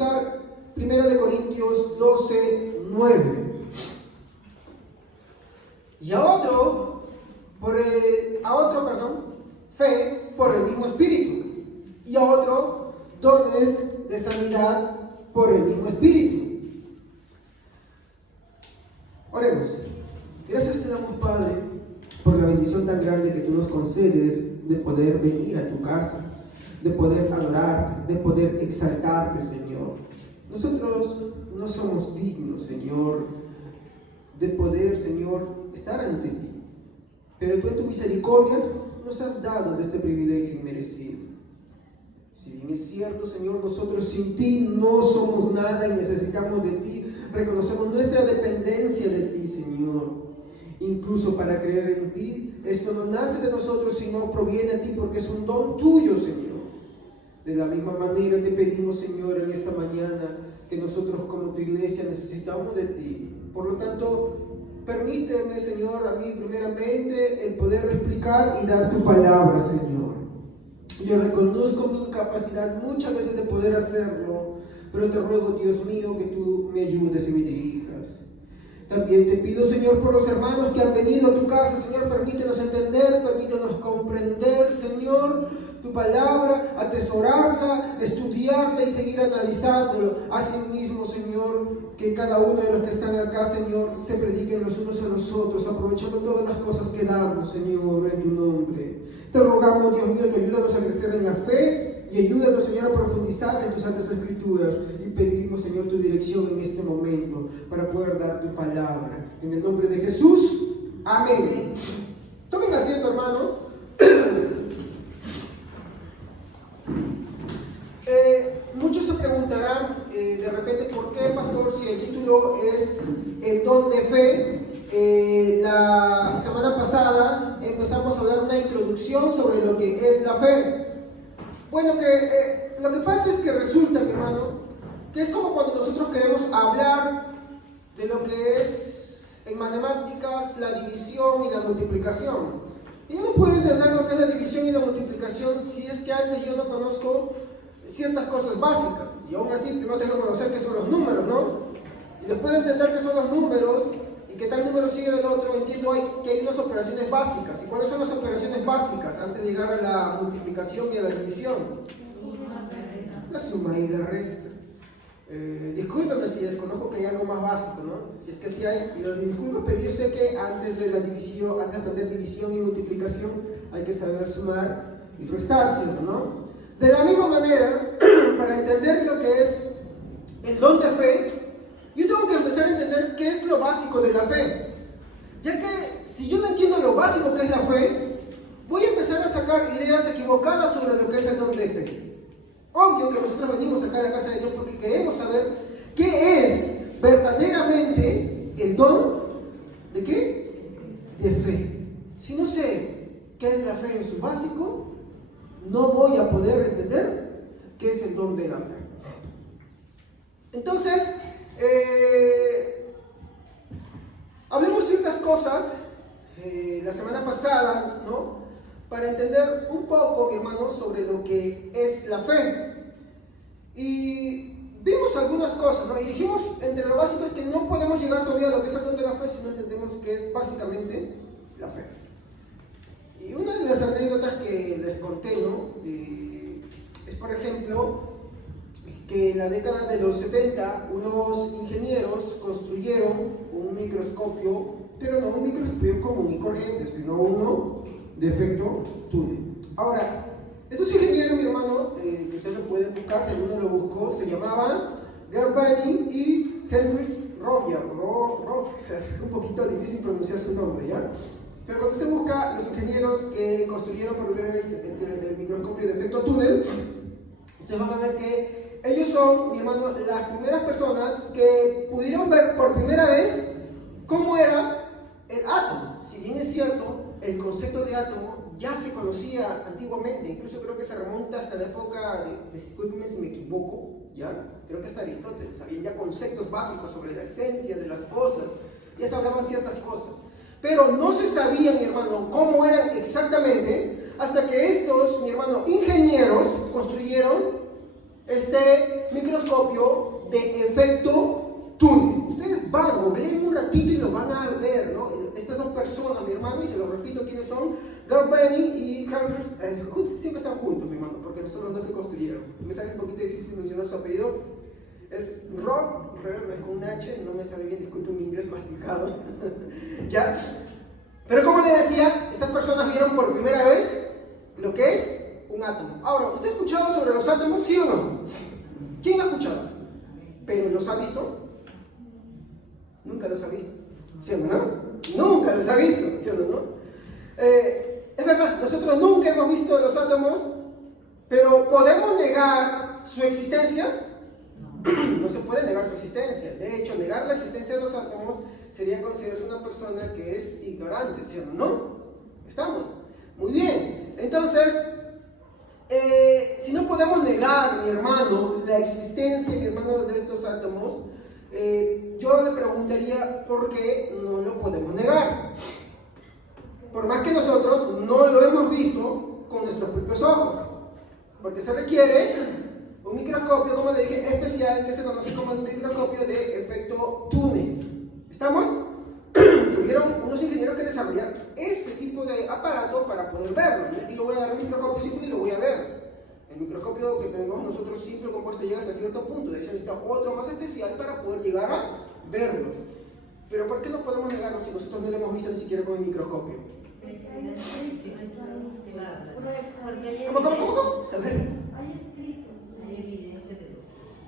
buscar 1 Corintios 12:9. Y a otro, fe por el mismo Espíritu. Y a otro, dones de sanidad por el mismo Espíritu. Oremos. Gracias te damos, Padre, por la bendición tan grande que tú nos concedes de poder venir a tu casa, de poder adorarte, de poder exaltarte, Señor. Nosotros no somos dignos, Señor, de poder, Señor, estar ante ti. Pero tú en tu misericordia nos has dado de este privilegio inmerecido. Si bien es cierto, Señor, nosotros sin ti no somos nada y necesitamos de ti, reconocemos nuestra dependencia de ti, Señor. Incluso para creer en ti, esto no nace de nosotros, sino proviene de ti porque es un don tuyo, Señor. De la misma manera te pedimos, Señor, en esta mañana, que nosotros como tu iglesia necesitamos de ti. Por lo tanto, permíteme, Señor, a mí primeramente el poder explicar y dar tu palabra, Señor. Yo reconozco mi incapacidad muchas veces de poder hacerlo, pero te ruego, Dios mío, que tú me ayudes y me dirijas. También te pido, Señor, por los hermanos que han venido a tu casa, Señor, permítenos entender, permítenos comprender, Señor, tu palabra, atesorarla, estudiarla y seguir analizándolo. Asimismo, Señor, que cada uno de los que están acá, Señor, se prediquen los unos a los otros, aprovechando todas las cosas que damos, Señor, en tu nombre. Te rogamos, Dios mío, que ayúdanos a crecer en la fe y ayúdanos, Señor, a profundizar en tus santas escrituras. Y pedimos, Señor, tu dirección en este momento para poder dar tu palabra. En el nombre de Jesús, amén. Tomen asiento, hermanos. Muchos se preguntarán de repente por qué, pastor, si el título es el don de fe. La semana pasada empezamos a dar una introducción sobre lo que es la fe. Bueno, lo que pasa es que resulta, mi hermano, que es como cuando nosotros queremos hablar de lo que es en matemáticas la división y la multiplicación. Y yo no puedo entender lo que es la división y la multiplicación si es que antes yo no conozco ciertas cosas básicas, y aún así primero tengo que conocer qué son los números, ¿no? Y después de entender qué son los números y que tal número sigue del otro, entiendo que hay unas operaciones básicas. ¿Y cuáles son las operaciones básicas antes de llegar a la multiplicación y a la división? La suma y la resta. Discúlpeme si desconozco que hay algo más básico, ¿no? Si es que sí hay, disculpe, pero yo sé que antes de la división, antes de aprender división y multiplicación, hay que saber sumar y restar, ¿cierto, no? De la misma manera, para entender lo que es el don de fe, yo tengo que empezar a entender qué es lo básico de la fe. Ya que si yo no entiendo lo básico que es la fe, voy a empezar a sacar ideas equivocadas sobre lo que es el don de fe. Obvio que nosotros venimos acá a la casa de Dios porque queremos saber qué es verdaderamente el don de ¿qué? De fe. Si no sé qué es la fe en su básico, no voy a poder entender qué es el don de la fe. Entonces, hablemos ciertas cosas la semana pasada, ¿no? Para entender un poco, mi hermano, sobre lo que es la fe. Y vimos algunas cosas, ¿no? Y dijimos, entre lo básico es que no podemos llegar todavía a lo que es el don de la fe si no entendemos qué es básicamente la fe. Y una de las anécdotas que les conté, ¿no? Es, por ejemplo, que en la década de los 70 unos ingenieros construyeron un microscopio, pero no un microscopio común y corriente, sino uno de efecto túnel. Ahora, estos ingenieros, mi hermano, que ustedes lo pueden buscar, si alguno lo buscó, se llamaban Gerd Banning y Heinrich Roger. Un poquito difícil pronunciar su nombre, ¿ya? Pero cuando usted busca los ingenieros que construyeron por primera vez el microscopio de efecto túnel, ustedes van a ver que ellos son, mi hermano, las primeras personas que pudieron ver por primera vez cómo era el átomo. Si bien es cierto, el concepto de átomo ya se conocía antiguamente, incluso creo que se remonta hasta la época discúlpenme si me equivoco, ¿ya? Creo que hasta Aristóteles, había ya conceptos básicos sobre la esencia de las cosas, ya se hablaban ciertas cosas. Pero no se sabía, mi hermano, cómo eran exactamente hasta que estos, mi hermano, ingenieros construyeron este microscopio de efecto túnel. Ustedes van o leen un ratito y lo van a ver, ¿no? Estas dos personas, mi hermano, y se lo repito quiénes son, Gary Benning y Carlos, siempre están juntos, mi hermano, porque son los dos que construyeron. Me sale un poquito difícil mencionar su apellido. Es Rob, es con un H, no me sale bien, disculpen mi inglés masticado. ¿Ya? Pero como les decía, estas personas vieron por primera vez lo que es un átomo. Ahora, ¿usted ha escuchado sobre los átomos, sí o no? ¿Quién ha escuchado? ¿Pero los ha visto? Nunca los ha visto, ¿sí o no? Nunca los ha visto, ¿sí o no? Es verdad, nosotros nunca hemos visto los átomos, pero ¿podemos negar su existencia? No se puede negar su existencia. De hecho, negar la existencia de los átomos sería considerarse una persona que es ignorante, ¿sí o no? ¿Estamos? Muy bien. Entonces, si no podemos negar, mi hermano, la existencia, mi hermano, de estos átomos, yo le preguntaría por qué no lo podemos negar. Por más que nosotros no lo hemos visto con nuestros propios ojos. Porque se requiere un microscopio, como le dije, especial, que se conoce como el microscopio de efecto túnel. ¿Estamos? Tuvieron unos ingenieros que desarrollar ese tipo de aparato para poder verlo. Y yo voy a dar un microscopio simple y lo voy a ver. El microscopio que tenemos nosotros simple compuesto llega hasta cierto punto. De hecho, necesita otro más especial para poder llegar a verlos. Pero ¿por qué no podemos negarlo si nosotros no lo hemos visto ni siquiera con el microscopio? ¿Cómo? A ver.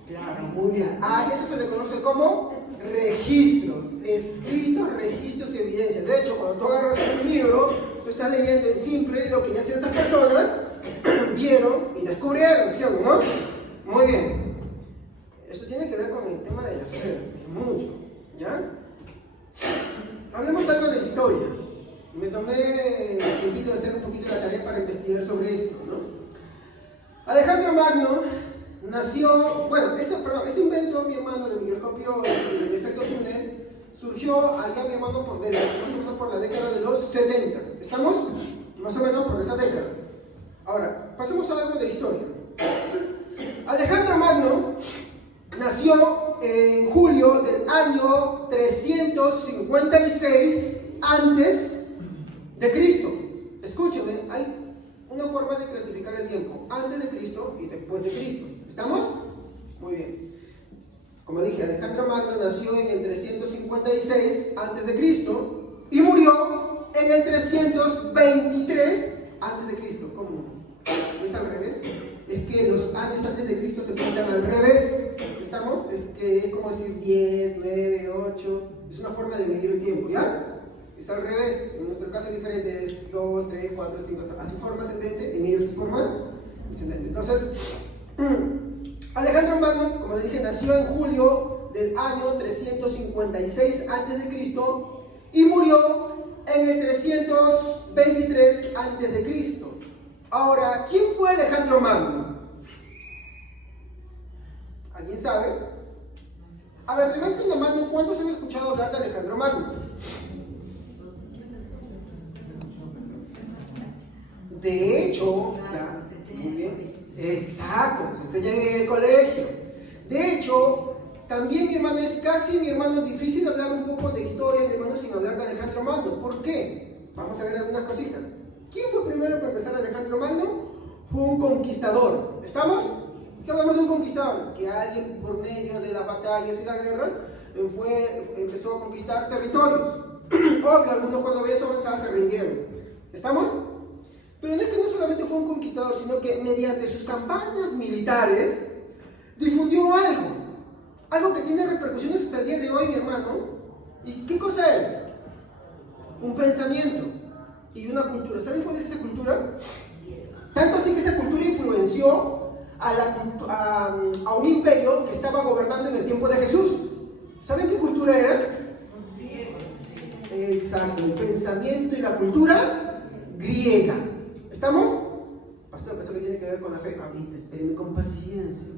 Claro, muy bien. Eso se le conoce como registros. Escritos, registros y evidencias. De hecho, cuando tú agarras un libro, tú estás leyendo en simple lo que ya ciertas personas vieron y descubrieron, ¿sí o no? Muy bien. Esto tiene que ver con el tema de la fe, mucho, ¿ya? Hablemos algo de historia. Me tomé el tiempito de hacer un poquito la tarea para investigar sobre esto, ¿no? Alejandro Magno nació, este invento, mi hermano, del microscopio del efecto túnel, surgió allá, mi hermano, más o menos por la década de los 70. ¿Estamos? Más o menos por esa década. Ahora, pasemos a algo de historia. Alejandro Magno nació en julio del año 356 antes de Cristo. Escúcheme, hay una forma de clasificar el tiempo: antes de Cristo y después de Cristo. ¿Estamos? Muy bien. Como dije, Alejandro Magno nació en el 356 antes de Cristo y murió en el 323 antes de Cristo. ¿Cómo? ¿No es al revés? Es que los años antes de Cristo se cuentan al revés. ¿Estamos? Es que es como decir 10, 9, 8. Es una forma de medir el tiempo, ¿ya? Es al revés. En nuestro caso es diferente. Es 2, 3, 4, 5. Así forma ascendente. En ellos es forma descendente. Entonces, Alejandro Magno, como le dije, nació en julio del año 356 a.C. y murió en el 323 a.C. Ahora, ¿quién fue Alejandro Magno? ¿Alguien sabe? A ver, levanten la mano, ¿cuántos han escuchado hablar de Alejandro Magno? De hecho, muy bien. Exacto, se enseñan en el colegio. De hecho, también, mi hermano, es casi, mi hermano, difícil hablar un poco de historia, mi hermano, sin hablar de Alejandro Magno. ¿Por qué? Vamos a ver algunas cositas. ¿Quién fue primero para empezar Alejandro Magno? Fue un conquistador. ¿Estamos? ¿Qué hablamos de un conquistador? Que alguien, por medio de las batallas y las guerras, empezó a conquistar territorios. Obvio, algunos cuando veían eso avanzaba se rindieron. ¿Estamos? Pero no es que no solamente fue un conquistador, sino que mediante sus campañas militares difundió algo que tiene repercusiones hasta el día de hoy, mi hermano. ¿Y qué cosa es? Un pensamiento y una cultura. ¿Saben cuál es esa cultura? Tanto así que esa cultura influenció a un imperio que estaba gobernando en el tiempo de Jesús. ¿Saben qué cultura era? Exacto, el pensamiento y la cultura griega. ¿Estamos? Pastor, ¿eso que tiene que ver con la fe? A mí, espéreme con paciencia.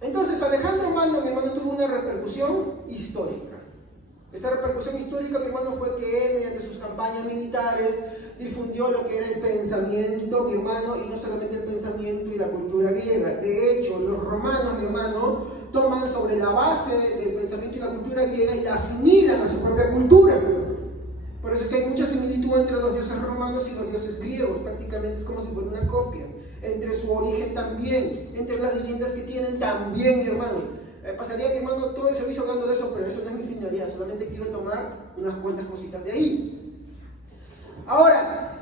Entonces, Alejandro Magno, mi hermano, tuvo una repercusión histórica. Esa repercusión histórica, mi hermano, fue que él, mediante sus campañas militares, difundió lo que era el pensamiento, mi hermano, y no solamente el pensamiento y la cultura griega. De hecho, los romanos, mi hermano, toman sobre la base del pensamiento y la cultura griega y la asimilan a su propia cultura. Por eso es que hay mucha similitud entre los dioses romanos y los dioses griegos. Prácticamente es como si fuera una copia. Entre su origen también, entre las leyendas que tienen también, mi hermano. Pasaría, mi hermano, todo el servicio hablando de eso, pero eso no es mi finalidad. Solamente quiero tomar unas cuantas cositas de ahí. Ahora,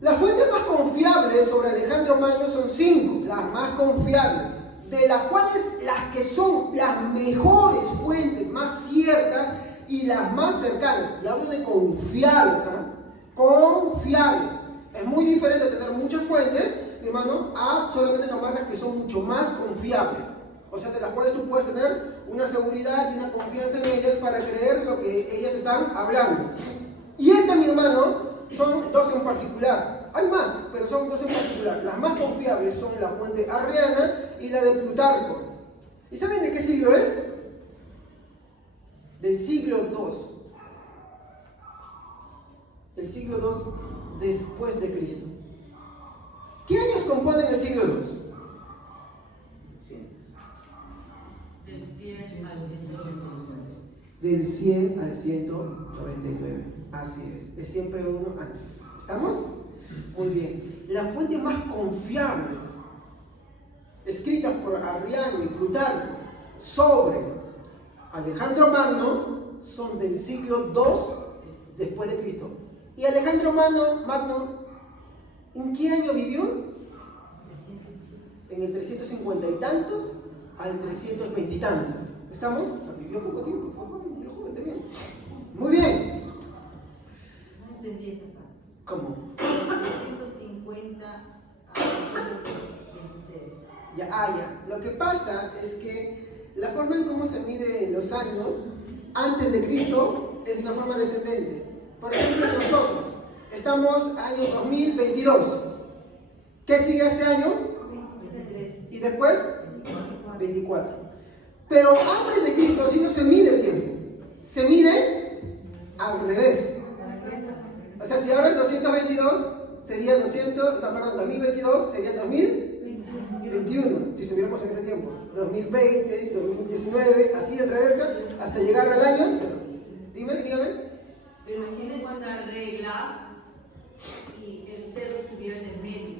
las fuentes más confiables sobre Alejandro Magno son 5, las más confiables, de las cuales las que son las mejores fuentes, más ciertas y las más cercanas. Y hablo de confiables, ¿ah? Confiables. Es muy diferente tener muchas fuentes, mi hermano, a solamente tomar las que son mucho más confiables. O sea, de las cuales tú puedes tener una seguridad y una confianza en ellas para creer lo que ellas están hablando. Y mi hermano, son 2 en particular. Hay más, pero son 2 en particular. Las más confiables son la fuente arriana y la de Plutarco. ¿Y saben de qué siglo es? Del siglo II. El siglo II después de Cristo. ¿Qué años componen el siglo II? Del 100 al 199. Así es siempre uno antes. ¿Estamos? Muy bien. Las fuentes más confiables, escritas por Arriano y Plutarco, sobre Alejandro Magno, son del siglo II después de Cristo. ¿Y Alejandro Magno en qué año vivió? En el 350 y tantos al 320 y tantos. ¿Estamos? O sea, vivió poco tiempo, fue joven también. Muy bien. No entendí esa parte. ¿Cómo? 350 a 323. Ya. Lo que pasa es que la forma en cómo se mide los años antes de Cristo es una forma descendente. Por ejemplo, nosotros estamos año 2022. ¿Qué sigue este año? 23. Y después 24. Pero antes de Cristo así no se mide el tiempo. Se mide al revés. O sea, si ahora es 222, sería 2022 sería 2021, si estuviéramos en ese tiempo. 2020, 2019, así en reversa, hasta llegar al año 0. Dígame. Pero tienes una regla y el 0 estuviera en el medio.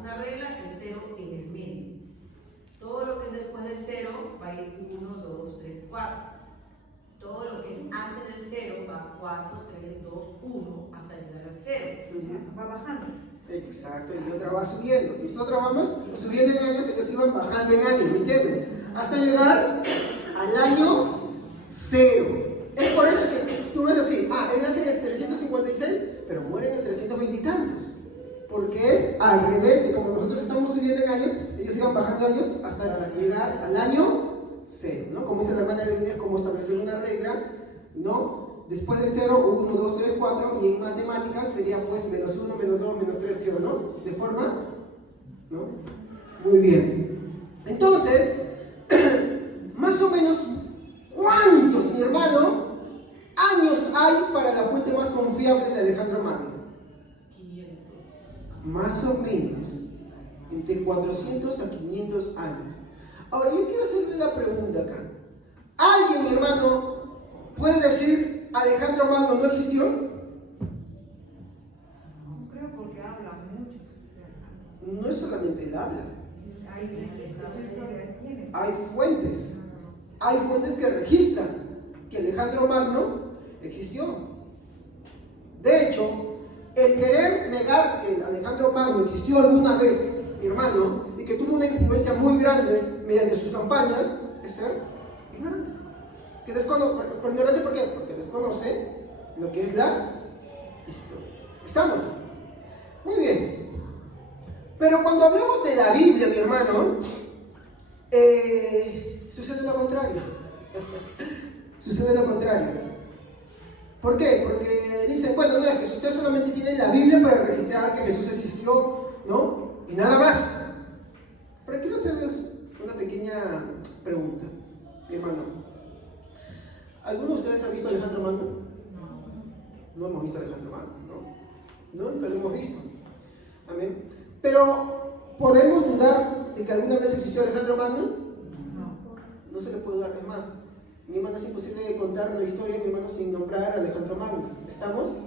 Una regla, el 0 en el medio. Todo lo que es después del 0 va a ir 1, 2, 3, 4. Todo lo que es antes del 0 va 4, 3, 2, 1 hasta llegar al 0. Va bajando. Exacto, y otra va subiendo. Nosotros vamos subiendo en años y ellos iban bajando en años, ¿me entienden? Hasta llegar al año 0. Es por eso que tú ves así, él nace en el 356, pero muere en el 320 y tantos. Porque es al revés, de como nosotros estamos subiendo en años, ellos iban bajando años hasta llegar al año 0, ¿no? Como dice la hermana de Biblia, como establecer una regla, ¿no? Después del 0, 1, 2, 3, 4, y en matemáticas sería pues menos 1, menos 2, menos 3, ¿sí o no? De forma, ¿no? Muy bien. Entonces, más o menos, ¿cuántos, mi hermano, años hay para la fuente más confiable de Alejandro Magno? 500. Más o menos, entre 400 a 500 años. Ahora, yo quiero hacerle la pregunta acá. ¿Alguien, mi hermano, puede decir Alejandro Magno no existió? No creo porque habla mucho. No es solamente él habla. Hay Hay fuentes que registran que Alejandro Magno existió. De hecho, el querer negar que Alejandro Magno existió alguna vez, mi hermano, y que tuvo una influencia muy grande mediante sus campañas, es ser ignorante. ¿Por ignorante por qué? Porque desconoce lo que es la historia. ¿Estamos? Muy bien. Pero cuando hablamos de la Biblia, mi hermano, sucede lo contrario. Sucede lo contrario. ¿Por qué? Porque dicen, bueno, no, es que usted solamente tiene la Biblia para registrar que Jesús existió, ¿no? Y nada más. Pero quiero hacerles una pequeña pregunta, mi hermano. ¿Alguno de ustedes ha visto a Alejandro Magno? No hemos visto a Alejandro Magno, ¿no? Nunca lo hemos visto. Amén. Pero, ¿podemos dudar de que alguna vez existió Alejandro Magno? No se le puede dudar. Es más, mi hermano, es imposible contar la historia de mi hermano sin nombrar a Alejandro Magno. ¿Estamos?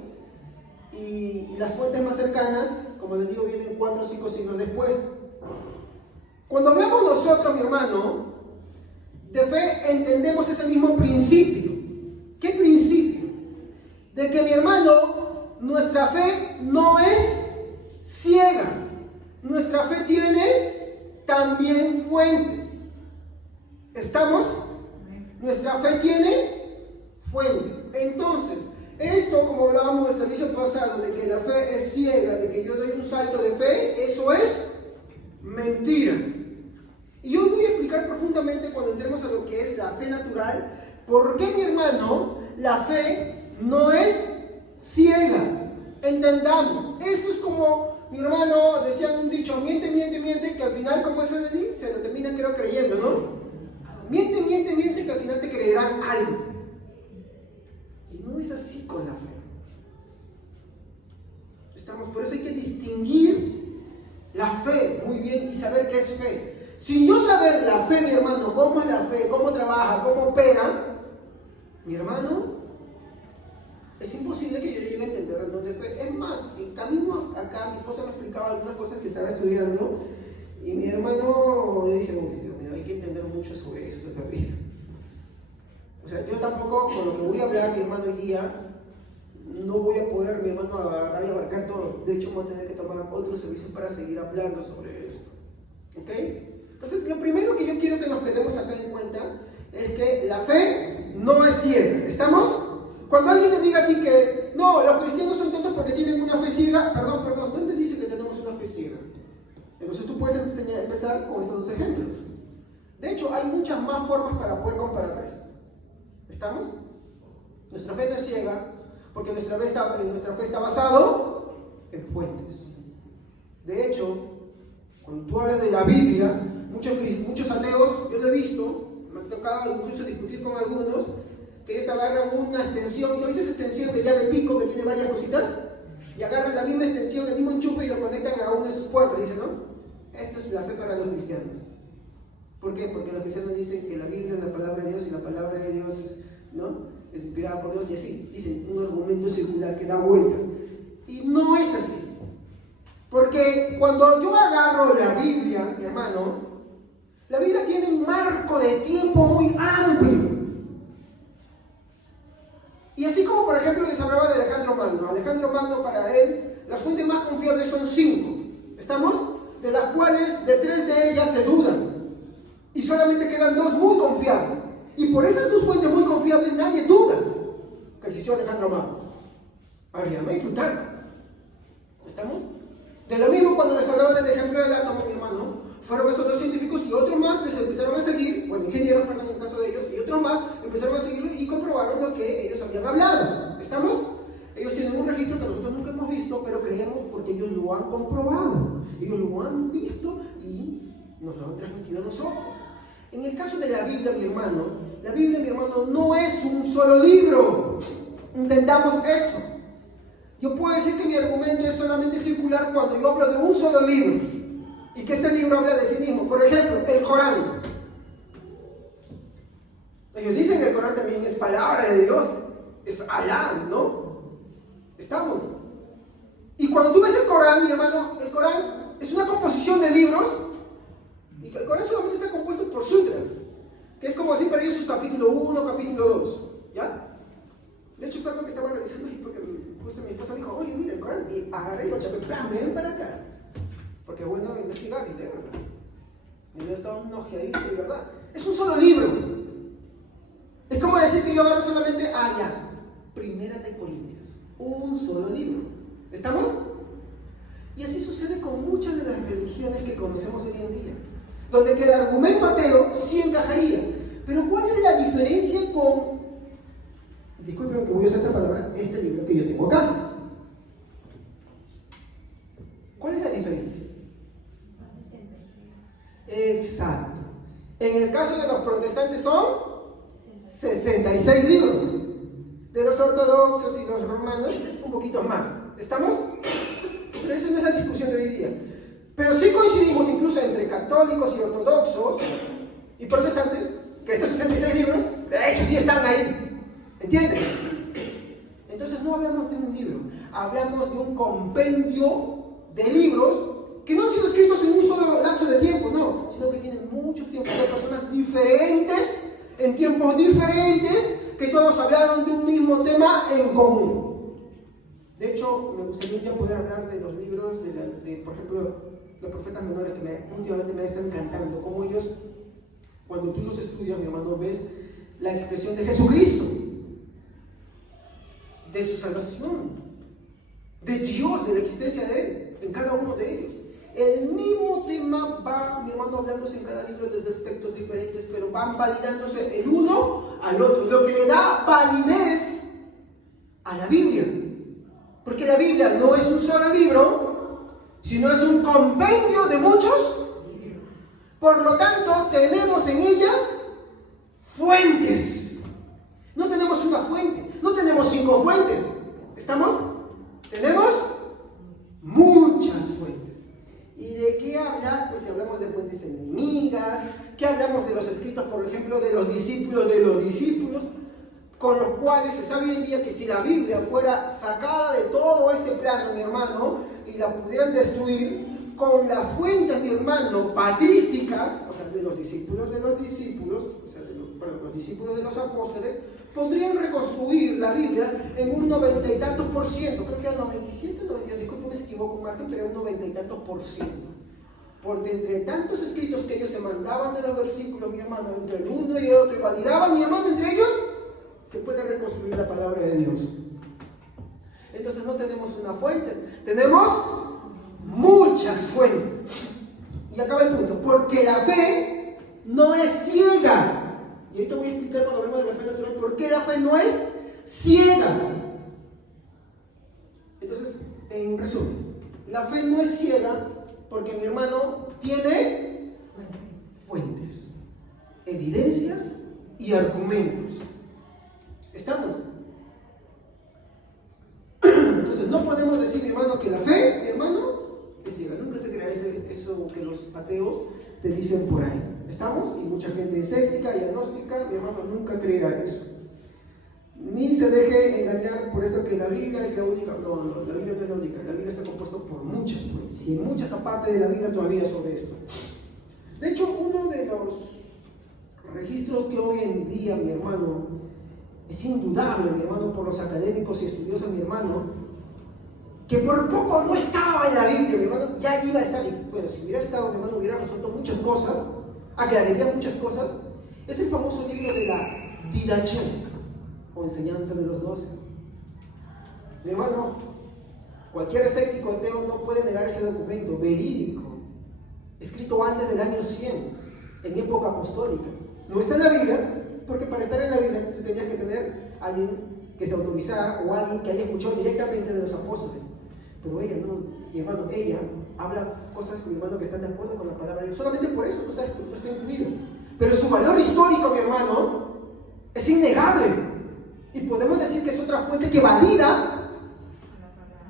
Y las fuentes más cercanas, como les digo, vienen 4 o 5 siglos después. Cuando vemos nosotros, mi hermano, de fe entendemos ese mismo principio. ¿Qué principio? De que, mi hermano, nuestra fe no es ciega. Nuestra fe tiene también fuentes. ¿Estamos? Nuestra fe tiene fuentes. Entonces, esto, como hablábamos en el servicio pasado, de que la fe es ciega, de que yo doy un salto de fe, eso es mentira. Y hoy voy a explicar profundamente, cuando entremos a lo que es la fe natural, por qué, mi hermano, la fe no es ciega. Entendamos, esto es como, mi hermano, decían un dicho, miente, miente, miente, que al final, como es venir, se lo terminan, creo, creyendo, ¿no? Miente, miente, miente, que al final te creerán algo. Y no es así con la fe. Por eso hay que distinguir la fe muy bien y saber qué es fe. Sin yo saber la fe, mi hermano, cómo es la fe, cómo trabaja, cómo opera, mi hermano, es imposible que yo llegue a entender el don de fe. Es más, en camino acá, mi esposa me explicaba algunas cosas que estaba estudiando y mi hermano, yo dije, uy, Dios mío, hay que entender mucho sobre esto todavía. O sea, yo tampoco, con lo que voy a hablar, mi hermano guía, no voy a poder, mi hermano, agarrar y abarcar todo. De hecho, voy a tener que tomar otro servicio para seguir hablando sobre esto. ¿Ok? Entonces, lo primero que yo quiero que nos quedemos acá en cuenta es que la fe no es ciega. ¿Estamos? Cuando alguien te diga a ti que no, los cristianos son tontos porque tienen una fe ciega, perdón, ¿dónde dice que tenemos una fe ciega? Entonces tú puedes empezar con estos dos ejemplos. De hecho, hay muchas más formas para poder comparar esto. ¿Estamos? Nuestra fe no es ciega porque nuestra fe está basado en fuentes. De hecho, cuando tú hablas de la Biblia, muchos ateos, yo lo he visto, me ha tocado incluso discutir con algunos, que ellos te agarran una extensión, ¿no viste esa extensión de llave pico que tiene varias cositas? Y agarran la misma extensión, el mismo enchufe y lo conectan a una de sus puertas, dicen, ¿no? Esto es la fe para los cristianos. ¿Por qué? Porque los cristianos dicen que la Biblia es la palabra de Dios y la palabra de Dios es inspirada por Dios, y así dicen un argumento circular que da vueltas. Y no es así. Porque cuando yo agarro la Biblia, mi hermano, la Biblia tiene un marco de tiempo muy amplio. Y así como, por ejemplo, les hablaba de Alejandro Magno. Alejandro Magno, para él, las fuentes más confiables son 5. ¿Estamos? De las cuales, de 3 de ellas se dudan. Y solamente quedan 2 muy confiables. Y por esas 2 fuentes muy confiables nadie duda que existió Alejandro Magno. Ariadna y Plutarco. ¿Estamos? De lo mismo cuando les hablaba del ejemplo del átomo, mi hermano, fueron estos 2 científicos y otros más les empezaron a seguir, bueno, ingenieros, perdón, en el caso de ellos, y otros más empezaron a seguirlo y comprobaron lo que ellos habían hablado. ¿Estamos? Ellos tienen un registro que nosotros nunca hemos visto, pero creemos porque ellos lo han comprobado. Ellos lo han visto y nos lo han transmitido a nosotros. En el caso de la Biblia, mi hermano, la Biblia, mi hermano, no es un solo libro. Entendamos eso. Yo puedo decir que mi argumento es solamente circular cuando yo hablo de un solo libro y que este libro habla de sí mismo. Por ejemplo, el Corán. Ellos dicen que el Corán también es palabra de Dios, es Alá, ¿no? ¿Estamos? Y cuando tú ves el Corán, mi hermano, el Corán es una composición de libros y que el Corán solamente está compuesto por sutras, que es como decir para ellos sus capítulo 1, capítulo 2, ¿ya? De hecho, fue algo que estaba realizando ahí porque justo mi esposa dijo, oye, mira el Corán, y agarré y lo chapé, ¡pam!, ven para acá. Porque es bueno investigar y leer, ¿verdad? Y yo estaba un ojeadito, de verdad. Es un solo libro. Es como decir que yo agarro solamente, Primera de Corintios. Un solo libro. ¿Estamos? Y así sucede con muchas de las religiones que conocemos hoy en día. Donde que el argumento ateo sí encajaría. Pero ¿cuál es la diferencia con... Disculpen que voy a usar esta palabra, este libro que yo tengo acá? ¿Cuál es la diferencia? Exacto. En el caso de los protestantes son 66 libros. De los ortodoxos y los romanos, un poquito más. ¿Estamos? Pero esa no es la discusión de hoy día. Pero sí coincidimos incluso entre católicos y ortodoxos y protestantes que estos 66 libros, de hecho, sí están ahí. ¿Entienden? Entonces no hablamos de un libro, hablamos de un compendio de libros que no han sido escritos en un solo lapso de tiempo, no, sino que tienen muchos tiempos de personas diferentes, en tiempos diferentes, que todos hablaron de un mismo tema en común. De hecho, me gustaría un día poder hablar de los libros de por ejemplo, los profetas menores que últimamente me están encantando, como ellos, cuando tú los estudias, mi hermano, ves la expresión de Jesucristo, de su salvación, de Dios, de la existencia de Él, en cada uno de ellos. El mismo tema va, mi hermano, hablándose en cada libro desde aspectos diferentes, pero van validándose el uno al otro, lo que le da validez a la Biblia. Porque la Biblia no es un solo libro, sino es un compendio de muchos. Por lo tanto, tenemos en ella fuentes. No tenemos una fuente, no tenemos 5 fuentes. ¿Estamos? Tenemos muchas fuentes. ¿Y de qué hablar? Pues si hablamos de fuentes enemigas, ¿qué hablamos de los escritos, por ejemplo, de los discípulos, con los cuales se sabe hoy en día que si la Biblia fuera sacada de todo este plano, mi hermano, y la pudieran destruir, con las fuentes, mi hermano, patrísticas, o sea, de los discípulos, o sea, los discípulos de los apóstoles, podrían reconstruir la Biblia en un 90 y tantos por ciento, creo que al 97, 92, discúlpeme si equivoco, margen, pero un 90 y tantos por ciento. Porque entre tantos escritos que ellos se mandaban de los versículos, mi hermano, entre el uno y el otro, y validaban, mi hermano, entre ellos, se puede reconstruir la palabra de Dios. Entonces no tenemos una fuente, tenemos muchas fuentes. Y acaba el punto, porque la fe no es ciega. Y ahorita voy a explicar cuando hablemos de la fe natural por qué la fe no es ciega. Entonces, en resumen, la fe no es ciega porque mi hermano tiene fuentes, evidencias y argumentos. ¿Estamos? Entonces, no podemos decir, mi hermano, que la fe, mi hermano, es ciega. Nunca se crea eso que los ateos te dicen por ahí. ¿Estamos? Y mucha gente escéptica y agnóstica, mi hermano, nunca creerá eso. Ni se deje engañar por esto que la Biblia es la única. No, la Biblia no es la única. La Biblia está compuesta por muchas fuentes. Y muchas aparte de la Biblia todavía sobre esto. De hecho, uno de los registros que hoy en día, mi hermano, es indudable, mi hermano, por los académicos y estudiosos, mi hermano, que por poco no estaba en la Biblia, mi hermano, ya iba a estar. Bueno, si hubiera estado, mi hermano, hubiera resuelto muchas cosas, aclararía muchas cosas. Es el famoso libro de la Didache, o Enseñanza de los 12. Mi hermano, cualquier escéptico ateo no puede negar ese documento verídico, escrito antes del año 100, en época apostólica. No está en la Biblia, porque para estar en la Biblia tú tenías que tener a alguien que se autorizara o alguien que haya escuchado directamente de los apóstoles. Pero ella no, mi hermano, ella habla cosas, mi hermano, que están de acuerdo con la palabra de Dios. Solamente por eso no está incluido. Pero su valor histórico, mi hermano, es innegable. Y podemos decir que es otra fuente que valida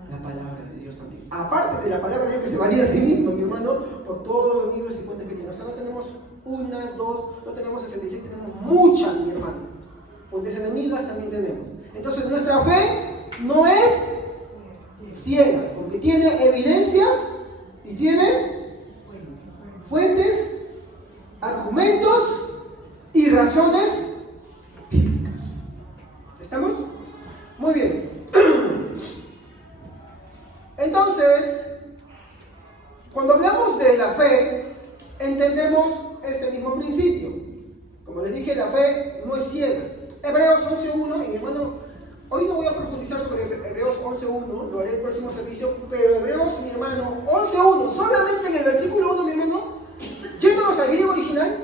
la palabra de Dios también. Aparte de la palabra de Dios que se valida a sí mismo, mi hermano, por todos los libros y fuentes que tiene. O sea, no tenemos una, dos, no tenemos 66, tenemos muchas, mi hermano. Fuentes enemigas también tenemos. Entonces nuestra fe no es ciega, porque tiene evidencias y tiene fuentes, argumentos y razones bíblicas. ¿Estamos? Muy bien. Entonces, cuando hablamos de la fe, entendemos este mismo principio. Como les dije, la fe no es ciega. Hebreos 11.1, y mi hermano, hoy no voy a profundizar sobre Hebreos 11.1, lo haré el próximo servicio, pero Hebreos, mi hermano, 11.1, solamente en el versículo 1, mi hermano, yéndonos al griego original,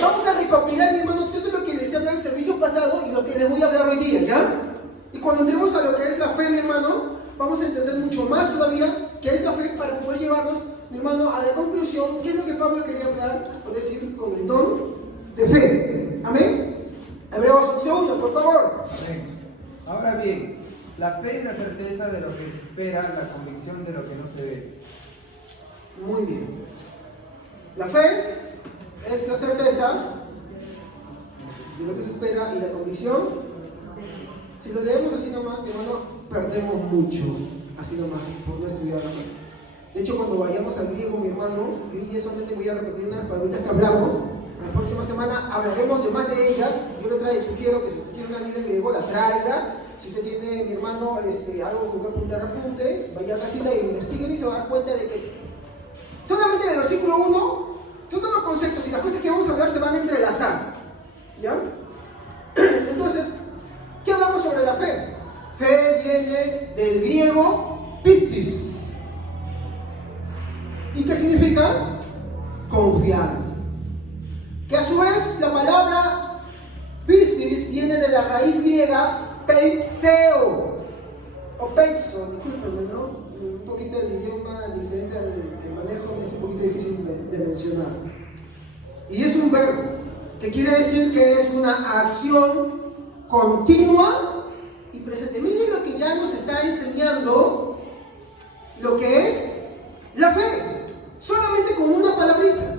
vamos a recopilar, mi hermano, todo lo que les he hablado en el servicio pasado y lo que les voy a hablar hoy día, ¿ya? Y cuando entremos a lo que es la fe, mi hermano, vamos a entender mucho más todavía qué es la fe para poder llevarnos, mi hermano, a la conclusión, qué es lo que Pablo quería hablar, o decir, con el don de fe. Amén. Hebreos bien. La fe es la certeza de lo que se espera, la convicción de lo que no se ve. Muy bien. La fe es la certeza de lo que se espera y la convicción. Si lo leemos así nomás, mi hermano, perdemos mucho, así nomás, por no estudiar la cosa. De hecho, cuando vayamos al griego, mi hermano, y solamente voy a repetir unas palabritas que hablamos. La próxima semana hablaremos de más de ellas. Yo le sugiero que si usted tiene una Biblia en griego, la traiga. Si usted tiene, mi hermano, algo con que apunte, vaya a casita y investigue y se va a dar cuenta de que solamente en el versículo 1, todos los conceptos y las cosas que vamos a hablar se van a entrelazar. ¿Ya? Entonces, ¿qué hablamos sobre la fe? Fe viene del griego pistis. ¿Y qué significa? Confianza. Que a su vez la palabra pistis viene de la raíz griega peixeo o peixo, discúlpenme, ¿no? Un poquito el idioma diferente al que manejo, me es un poquito difícil de mencionar. Y es un verbo que quiere decir que es una acción continua y presente. Miren lo que ya nos está enseñando lo que es la fe, solamente con una palabrita.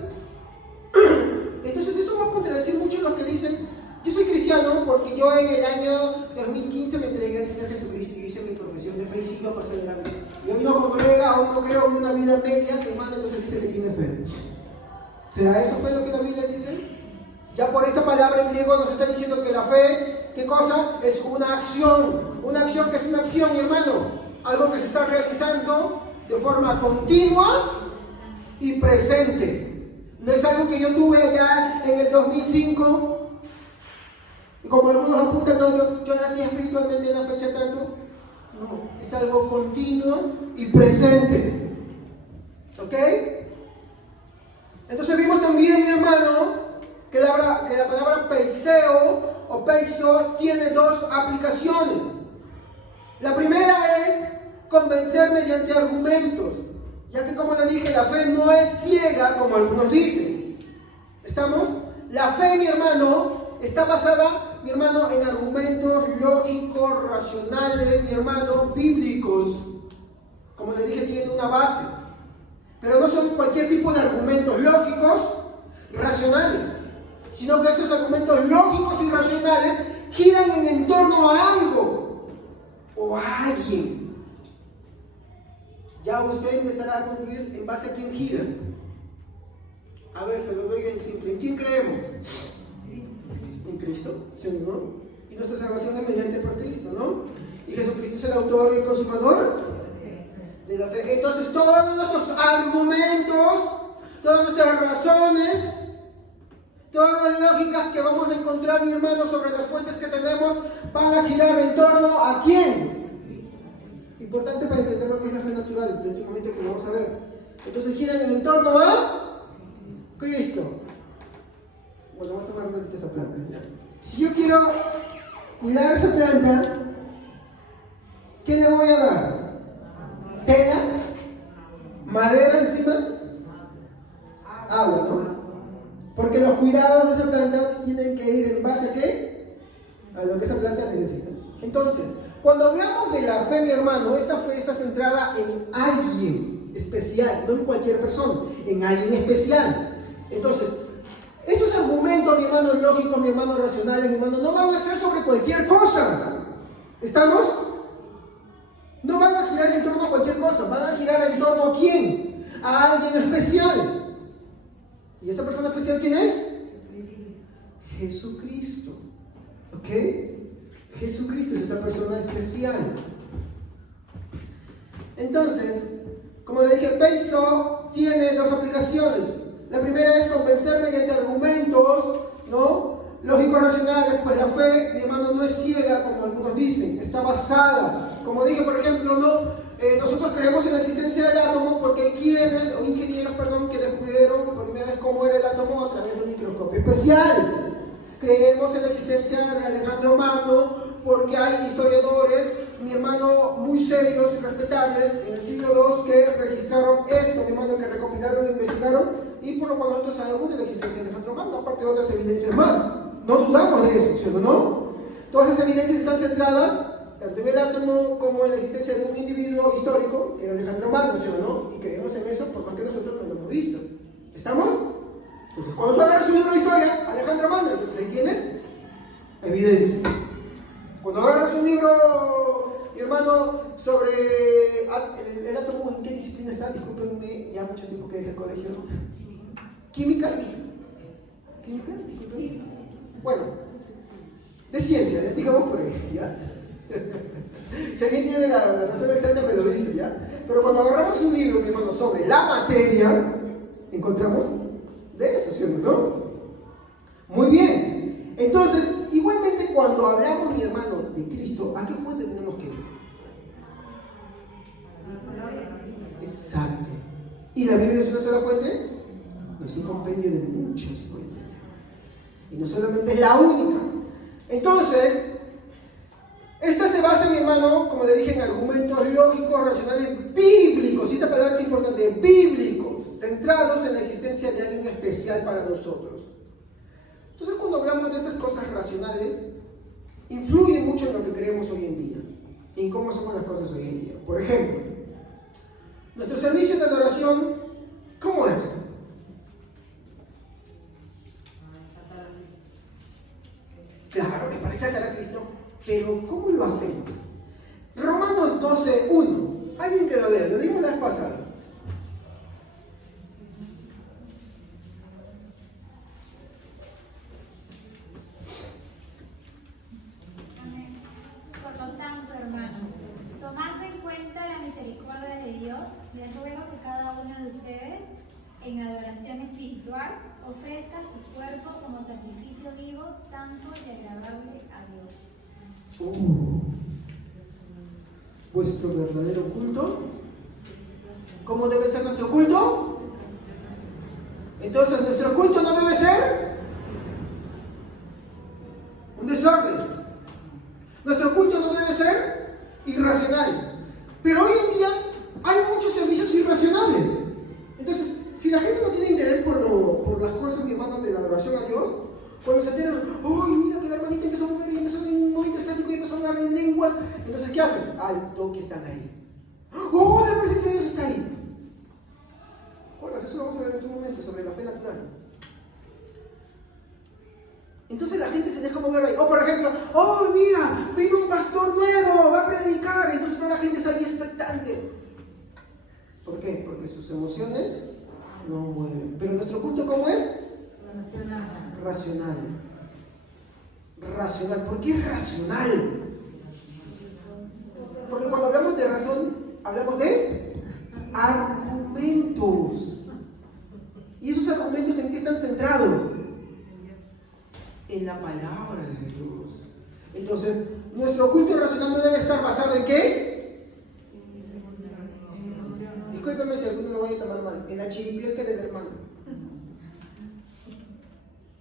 Entonces esto va a contradecir mucho lo que dicen: yo soy cristiano porque yo en el año 2015 me entregué al Señor Jesucristo y hice mi profesión de fe y sigo a pasar adelante. Y hoy no congrega, hoy no creo, hoy una vida a medias, mi hermano, entonces dice que tiene fe. ¿Será eso fue lo que la Biblia dice? Ya por esta palabra en griego nos está diciendo que la fe, ¿qué cosa? Es una acción que es una acción, mi hermano, algo que se está realizando de forma continua y presente. No es algo que yo tuve allá en el 2005 y como algunos apuntan, no, yo nací espiritualmente en la fecha tanto. No, es algo continuo y presente. ¿Ok? Entonces vimos también, mi hermano, que la palabra peixeo o peixo tiene dos aplicaciones. La primera es convencer mediante argumentos, ya que, como le dije, la fe no es ciega como algunos dicen. ¿Estamos? La fe, mi hermano, está basada, mi hermano, en argumentos lógicos, racionales, mi hermano, bíblicos. Como le dije, tiene una base. Pero no son cualquier tipo de argumentos lógicos, racionales, sino que esos argumentos lógicos y racionales giran en torno a algo o a alguien. Ya usted empezará a concluir en base a quién gira. A ver, se lo doy en simple. ¿En quién creemos? En Cristo, ¿sí, no? Y nuestra salvación es mediante por Cristo, ¿no? Y Jesucristo es el autor y el consumador de la fe. Entonces todos nuestros argumentos, todas nuestras razones, todas las lógicas que vamos a encontrar, mi hermano, sobre las fuentes que tenemos, van a girar en torno a ¿quién? Importante para entender lo que es la fe natural, dentro de un momento que lo vamos a ver. Entonces giran en torno a Cristo. Bueno, voy a tomar un ratito esa planta. ¿Ya? Si yo quiero cuidar esa planta, ¿qué le voy a dar? ¿Tela? ¿Madera encima? Agua, ¿no? Porque los cuidados de esa planta tienen que ir en base a ¿qué? A lo que esa planta necesita. Entonces, cuando hablamos de la fe, mi hermano, esta fe está centrada en alguien especial, no en cualquier persona, en alguien especial. Entonces, estos argumentos, mi hermano, lógicos, mi hermano, racionales, mi hermano, no van a ser sobre cualquier cosa. ¿Estamos? No van a girar en torno a cualquier cosa, van a girar en torno a ¿quién? A alguien especial. ¿Y esa persona especial quién es? Jesucristo. ¿Ok? Jesucristo es esa persona especial. Entonces, como le dije, peixo tiene dos aplicaciones. La primera es convencer mediante argumentos, ¿no? Lógicos racionales, pues la fe, mi hermano, no es ciega como algunos dicen, está basada. Como dije, por ejemplo, ¿no? Nosotros creemos en la existencia del átomo porque hay ingenieros, que descubrieron por primera vez cómo era el átomo a través de un microscopio especial. Creemos en la existencia de Alejandro Magno porque hay historiadores, mi hermano, muy serios y respetables en el siglo II que registraron esto, mi hermano, que recopilaron e investigaron, y por lo cual nosotros sabemos de la existencia de Alejandro Magno, aparte de otras evidencias más. No dudamos de eso, ¿cierto? ¿No? Todas esas evidencias están centradas tanto en el átomo como en la existencia de un individuo histórico, que era Alejandro Magno, ¿sí o no? Y creemos en eso por más que nosotros no lo hemos visto. ¿Estamos? Entonces, cuando tú agarras un libro de historia, Alejandro Magno, entonces ahí tienes evidencia. Cuando agarras un libro, mi hermano, sobre el átomo, ¿en qué disciplina está? Discúlpenme, ya mucho tiempo que dejé el colegio. ¿Química? ¿Química? Discúlpenme. Bueno, de ciencia, ya digamos por ahí, ¿ya? Si alguien tiene la razón exacta me lo dice, ¿ya? Pero cuando agarramos un libro, mi hermano, sobre la materia, encontramos de eso, ¿sí o no? Muy bien. Entonces, igualmente cuando hablamos, mi hermano, de Cristo, ¿a qué fuente tenemos que ir? Exacto. ¿Y la Biblia es una sola fuente? No, es un compendio de muchas fuentes. Y no solamente es la única. Entonces, esta se basa, mi hermano, como le dije, en argumentos lógicos, racionales, bíblicos. Y esa palabra es importante, bíblicos, centrados en la existencia de alguien especial para nosotros. Entonces, cuando hablamos de estas cosas racionales, influye mucho en lo que creemos hoy en día, en cómo hacemos las cosas hoy en día. Por ejemplo, nuestro servicio de adoración, ¿cómo es? Claro, es para exaltar a Cristo, pero ¿cómo lo hacemos? Romanos 12:1. Alguien que lo lea, lo dimos la vez pasada. Por lo tanto, hermanos, tomando en cuenta la misericordia de Dios, les ruego que cada uno de ustedes, en adoración espiritual, ofrezca su cuerpo como sacrificio vivo, santo y agradable a Dios. Vuestro verdadero culto. ¿Cómo debe ser nuestro culto? Entonces, nuestro culto no debe ser un desorden. Nuestro culto no debe ser irracional. Pero hoy en día hay muchos servicios irracionales. Entonces, si la gente no tiene interés por las cosas, mi hermano, de la adoración a Dios, cuando se enteran, ¡ay, mira que la hermanita empezó a mover y empezó en un movimiento estático y empezó a hablar en lenguas! Entonces, ¿qué hacen? Al toque están ahí. ¡Oh, la presencia de Dios está ahí! Bueno, eso lo vamos a ver en otro momento, sobre la fe natural. Entonces la gente se deja mover ahí. O por ejemplo, ¡oh, mira! Vino un pastor nuevo, va a predicar. Entonces toda la gente está ahí expectante. ¿Por qué? Porque sus emociones no mueven. Pero nuestro culto, ¿cómo es? Racional. Racional. ¿Por qué racional? Porque cuando hablamos de razón, hablamos de argumentos. ¿Y esos argumentos en qué están centrados? En la palabra de Dios. Entonces, nuestro culto racional no debe estar basado en ¿qué? Discúlpeme si alguno lo vaya a tomar mal. En la chiripiorca del hermano.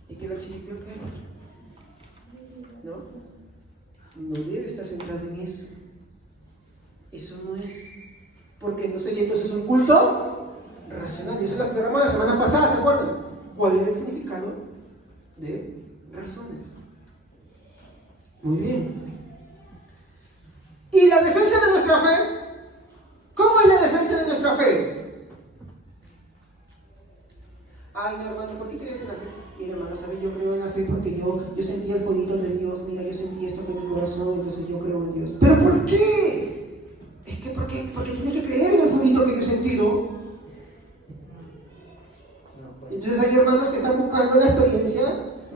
¿Y qué es la chiripiorca del otro? ¿No? No debe estar centrado en eso. Eso no es. Porque no sería entonces un culto racional. Y eso es lo que hablamos la semana pasada, ¿se acuerdan? ¿Cuál era el significado de razones? Muy bien. ¿Y la defensa de nuestra fe? ¿Cómo es la defensa de nuestra fe? Ay, mi hermano, ¿por qué crees en la fe? Mira, hermano, ¿sabes? Yo creo en la fe porque yo sentí el fueguito de Dios. Mira, yo sentí esto en mi corazón, entonces yo creo en Dios. ¿Pero por qué? Es que porque tiene que creer en el fueguito que yo he sentido. Entonces hay hermanos que están buscando la experiencia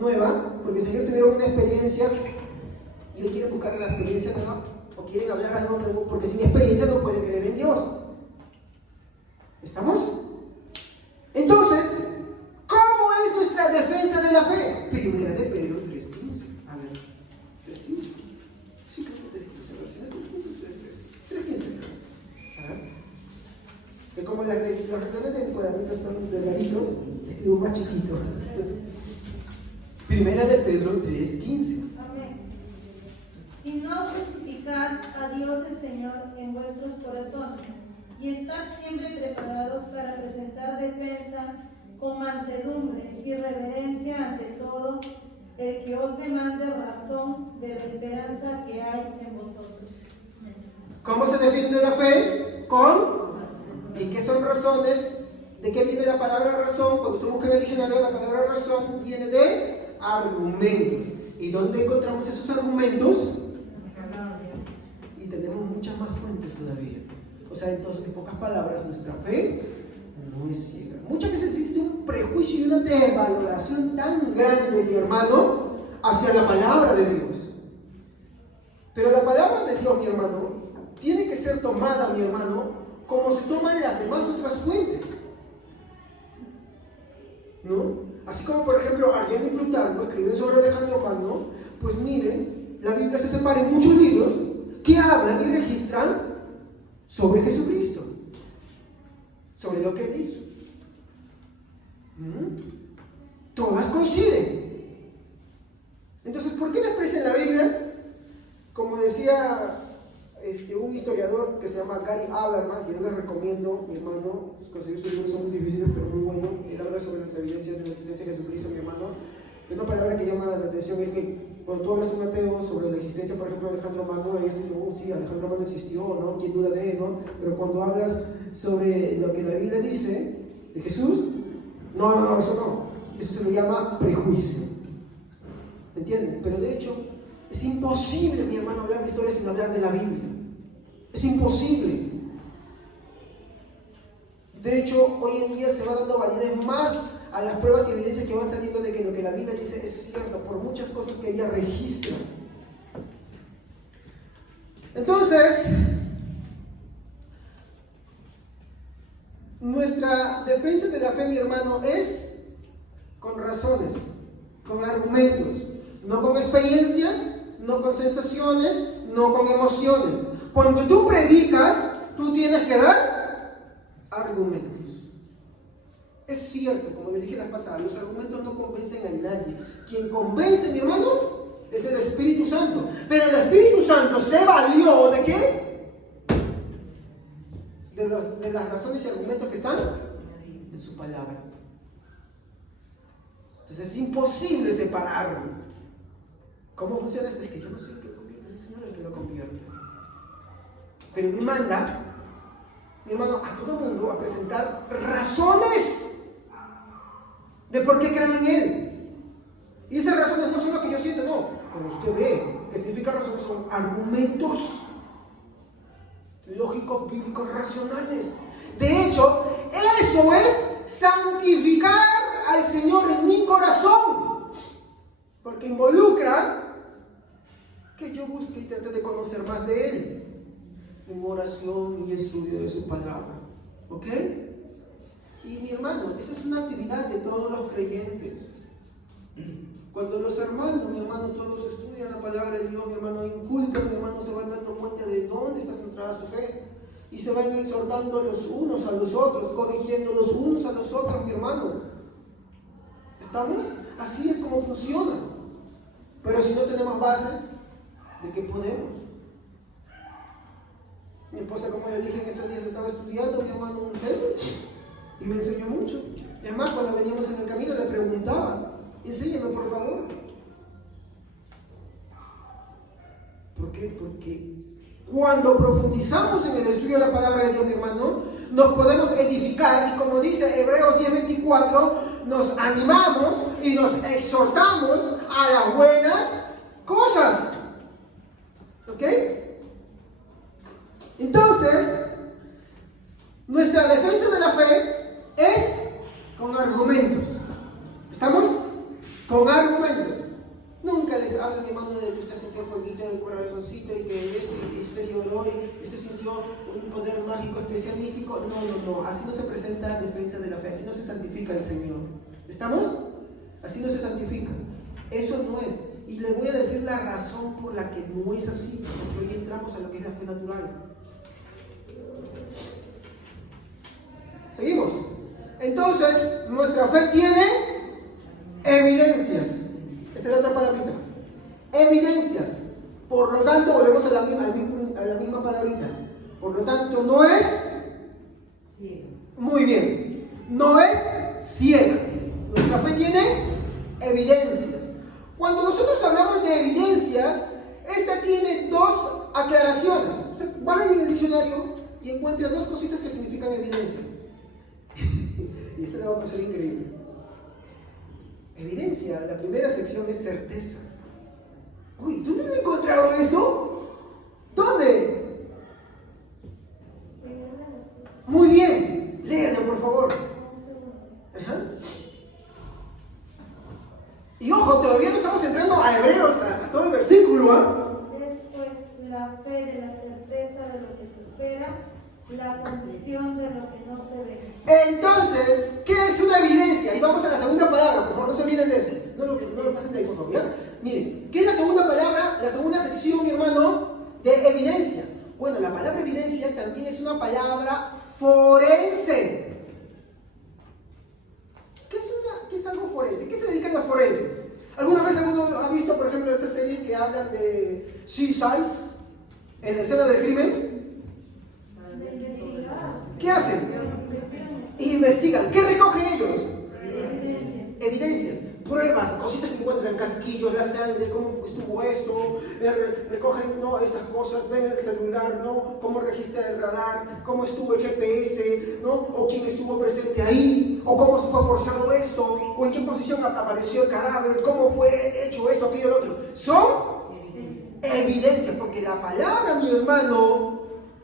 nueva, porque si ellos tuvieron una experiencia y hoy quieren buscar la experiencia nueva, o quieren hablar algo nuevo, porque sin experiencia no pueden creer en Dios. ¿Estamos? Entonces, ¿cómo es nuestra defensa de la fe? Primera de Pedro 3:15. A ver, 3:15. Sí, creo que 3:15. A ver, si no es 3:15 es 3:13. 3:15. A ver. Que como los renglones de mi cuadernito están delgaditos, escribo más chiquito. Primera de Pedro 3:15. Si no santificad a Dios el Señor en vuestros corazones y estar siempre preparados para presentar defensa con mansedumbre y reverencia ante todo el que os demande razón de la esperanza que hay en vosotros. ¿Cómo se define la fe? Con. ¿Y qué son razones? ¿De qué viene la palabra razón? Cuando usted busca en el diccionario, la palabra razón viene de argumentos. ¿Y dónde encontramos esos argumentos? Y tenemos muchas más fuentes todavía. O sea, entonces, en pocas palabras, nuestra fe no es ciega. Muchas veces existe un prejuicio y una desvaloración tan grande, mi hermano, hacia la palabra de Dios. Pero la palabra de Dios, mi hermano, tiene que ser tomada, mi hermano, como se toman las demás otras fuentes, ¿no? Así como, por ejemplo, Arriano y Plutarco escriben sobre Alejandro Magno, pues miren, la Biblia se separa en muchos libros que hablan y registran sobre Jesucristo, sobre lo que Él hizo. Todas coinciden. Entonces, ¿por qué desprecian la Biblia? Como decía un historiador que se llama Gary Habermas, que yo les recomiendo, mi hermano, conseguir sus libros son muy difíciles pero muy buenos. Él habla sobre las evidencias de la existencia de Jesucristo, mi hermano. Una palabra que llama la atención es que cuando tú hablas a un ateo sobre la existencia, por ejemplo, de Alejandro Magno, ellos te dicen, sí, Alejandro Magno existió, ¿no? ¿Quién duda de él, no? Pero cuando hablas sobre lo que la Biblia dice de Jesús, no, eso no. Eso se le llama prejuicio. ¿Me entienden? Pero de hecho, es imposible, mi hermano, hablar de historia sin hablar de la Biblia. Es imposible. De hecho, hoy en día se va dando validez más a las pruebas y evidencias que van saliendo de que lo que la Biblia dice es cierto, por muchas cosas que ella registra. Entonces, nuestra defensa de la fe, mi hermano, es con razones, con argumentos, no con experiencias, no con sensaciones, no con emociones. Cuando tú predicas, tú tienes que dar argumentos. Es cierto, como les dije la pasada, los argumentos no convencen a nadie. Quien convence, mi hermano, es el Espíritu Santo. Pero el Espíritu Santo se valió ¿de qué? De las razones y argumentos que están en su palabra. Entonces es imposible separarlo. ¿Cómo funciona esto? Es que yo no sé el que convierte, es el Señor el que lo convierte. Pero me manda, mi hermano, a todo el mundo a presentar razones de por qué creen en Él. Y esas razones no son lo que yo siento, no. Como usted ve, ¿qué significa razones? Son argumentos lógicos, bíblicos, racionales. De hecho, eso es santificar al Señor en mi corazón. Porque involucra que yo busque y trate de conocer más de Él en oración y estudio de su palabra. ¿Ok? Y mi hermano, eso es una actividad de todos los creyentes. Cuando los hermanos, mi hermano, todos estudian la palabra de Dios, mi hermano, inculcan, mi hermano, se van dando cuenta de dónde está centrada su fe. Y se van exhortando los unos a los otros, corrigiendo los unos a los otros, mi hermano. ¿Estamos? Así es como funciona. Pero si no tenemos bases, ¿de qué podemos? Mi esposa, como le dije en estos días, estaba estudiando, mi hermano, un tema y me enseñó mucho. Y además, cuando veníamos en el camino, le preguntaba, enséñame por favor. ¿Por qué? Porque cuando profundizamos en el estudio de la palabra de Dios, mi hermano, nos podemos edificar y como dice Hebreos 10:24, nos animamos y nos exhortamos a las buenas cosas. ¿Ok? Entonces, nuestra defensa de la fe es con argumentos. ¿Estamos? Con argumentos. Nunca les hablo, mi hermano, de que usted sintió fueguito en el corazoncito y que usted lloró y usted sintió un poder mágico, especial, místico. No. Así no se presenta defensa de la fe. Así no se santifica el Señor. ¿Estamos? Así no se santifica. Eso no es. Y les voy a decir la razón por la que no es así. Porque hoy entramos a lo que es la fe natural. ¿Seguimos? Entonces, nuestra fe tiene evidencias. Esta es la otra palabrita. Evidencias. Por lo tanto, volvemos a la misma palabrita. Por lo tanto, no es ciega. Muy bien. No es ciega. Nuestra fe tiene evidencias. Cuando nosotros hablamos de evidencias, esta tiene dos aclaraciones. Usted va en el diccionario y encuentra dos cositas que significan evidencias. Y esto le va a parecer increíble. Evidencia, la primera sección es certeza. Uy, ¿tú no has encontrado esto? ¿Dónde? Muy bien, léalo por favor. Ajá. Y ojo, todavía no estamos entrando a Hebreos, a todo el versículo, ¿ah? Después, la fe de la certeza de lo que se espera, la convicción de lo que no se ve. Entonces, ¿qué es una evidencia? Y vamos a la segunda palabra, por favor, no se olviden de eso. No lo pasen de ahí, por favor, ¿ya? Miren, ¿qué es la segunda palabra? La segunda sección, mi hermano, de evidencia. Bueno, la palabra evidencia también es una palabra forense. ¿Qué es algo forense? ¿Qué se dedican los forenses? ¿Alguna vez alguno ha visto, por ejemplo, esas series que hablan de CSI en la escena del crimen? ¿Qué hacen? Investigan. ¿Qué recogen ellos? Evidencias, pruebas, cositas que encuentran, casquillos, la sangre, cómo estuvo esto, recogen no estas cosas, ven el celular, no, cómo registra el radar, cómo estuvo el GPS, no, o quién estuvo presente ahí, o cómo se fue forzado esto, o en qué posición apareció el cadáver, cómo fue hecho esto, aquello, lo otro. Son evidencias, porque la palabra, mi hermano,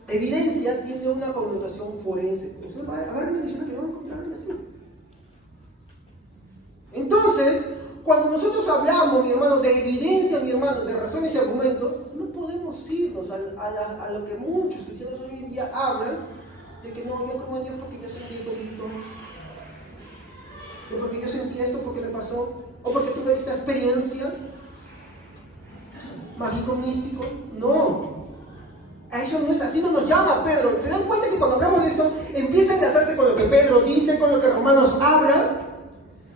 evidencia tiene una connotación forense. Usted va a ver una diccionario que no va a encontrar así. Entonces, cuando nosotros hablamos, mi hermano, de evidencia, mi hermano, de razones y argumentos, no podemos irnos a lo que muchos cristianos hoy en día hablan, de que no, yo creo en Dios porque yo sentí fueguito, de porque yo sentí esto porque me pasó, o porque tuve esta experiencia mágico, místico. No, a eso no es así, no nos llama Pedro. ¿Se dan cuenta que cuando hablamos de esto, empieza a enlazarse con lo que Pedro dice, con lo que Romanos habla?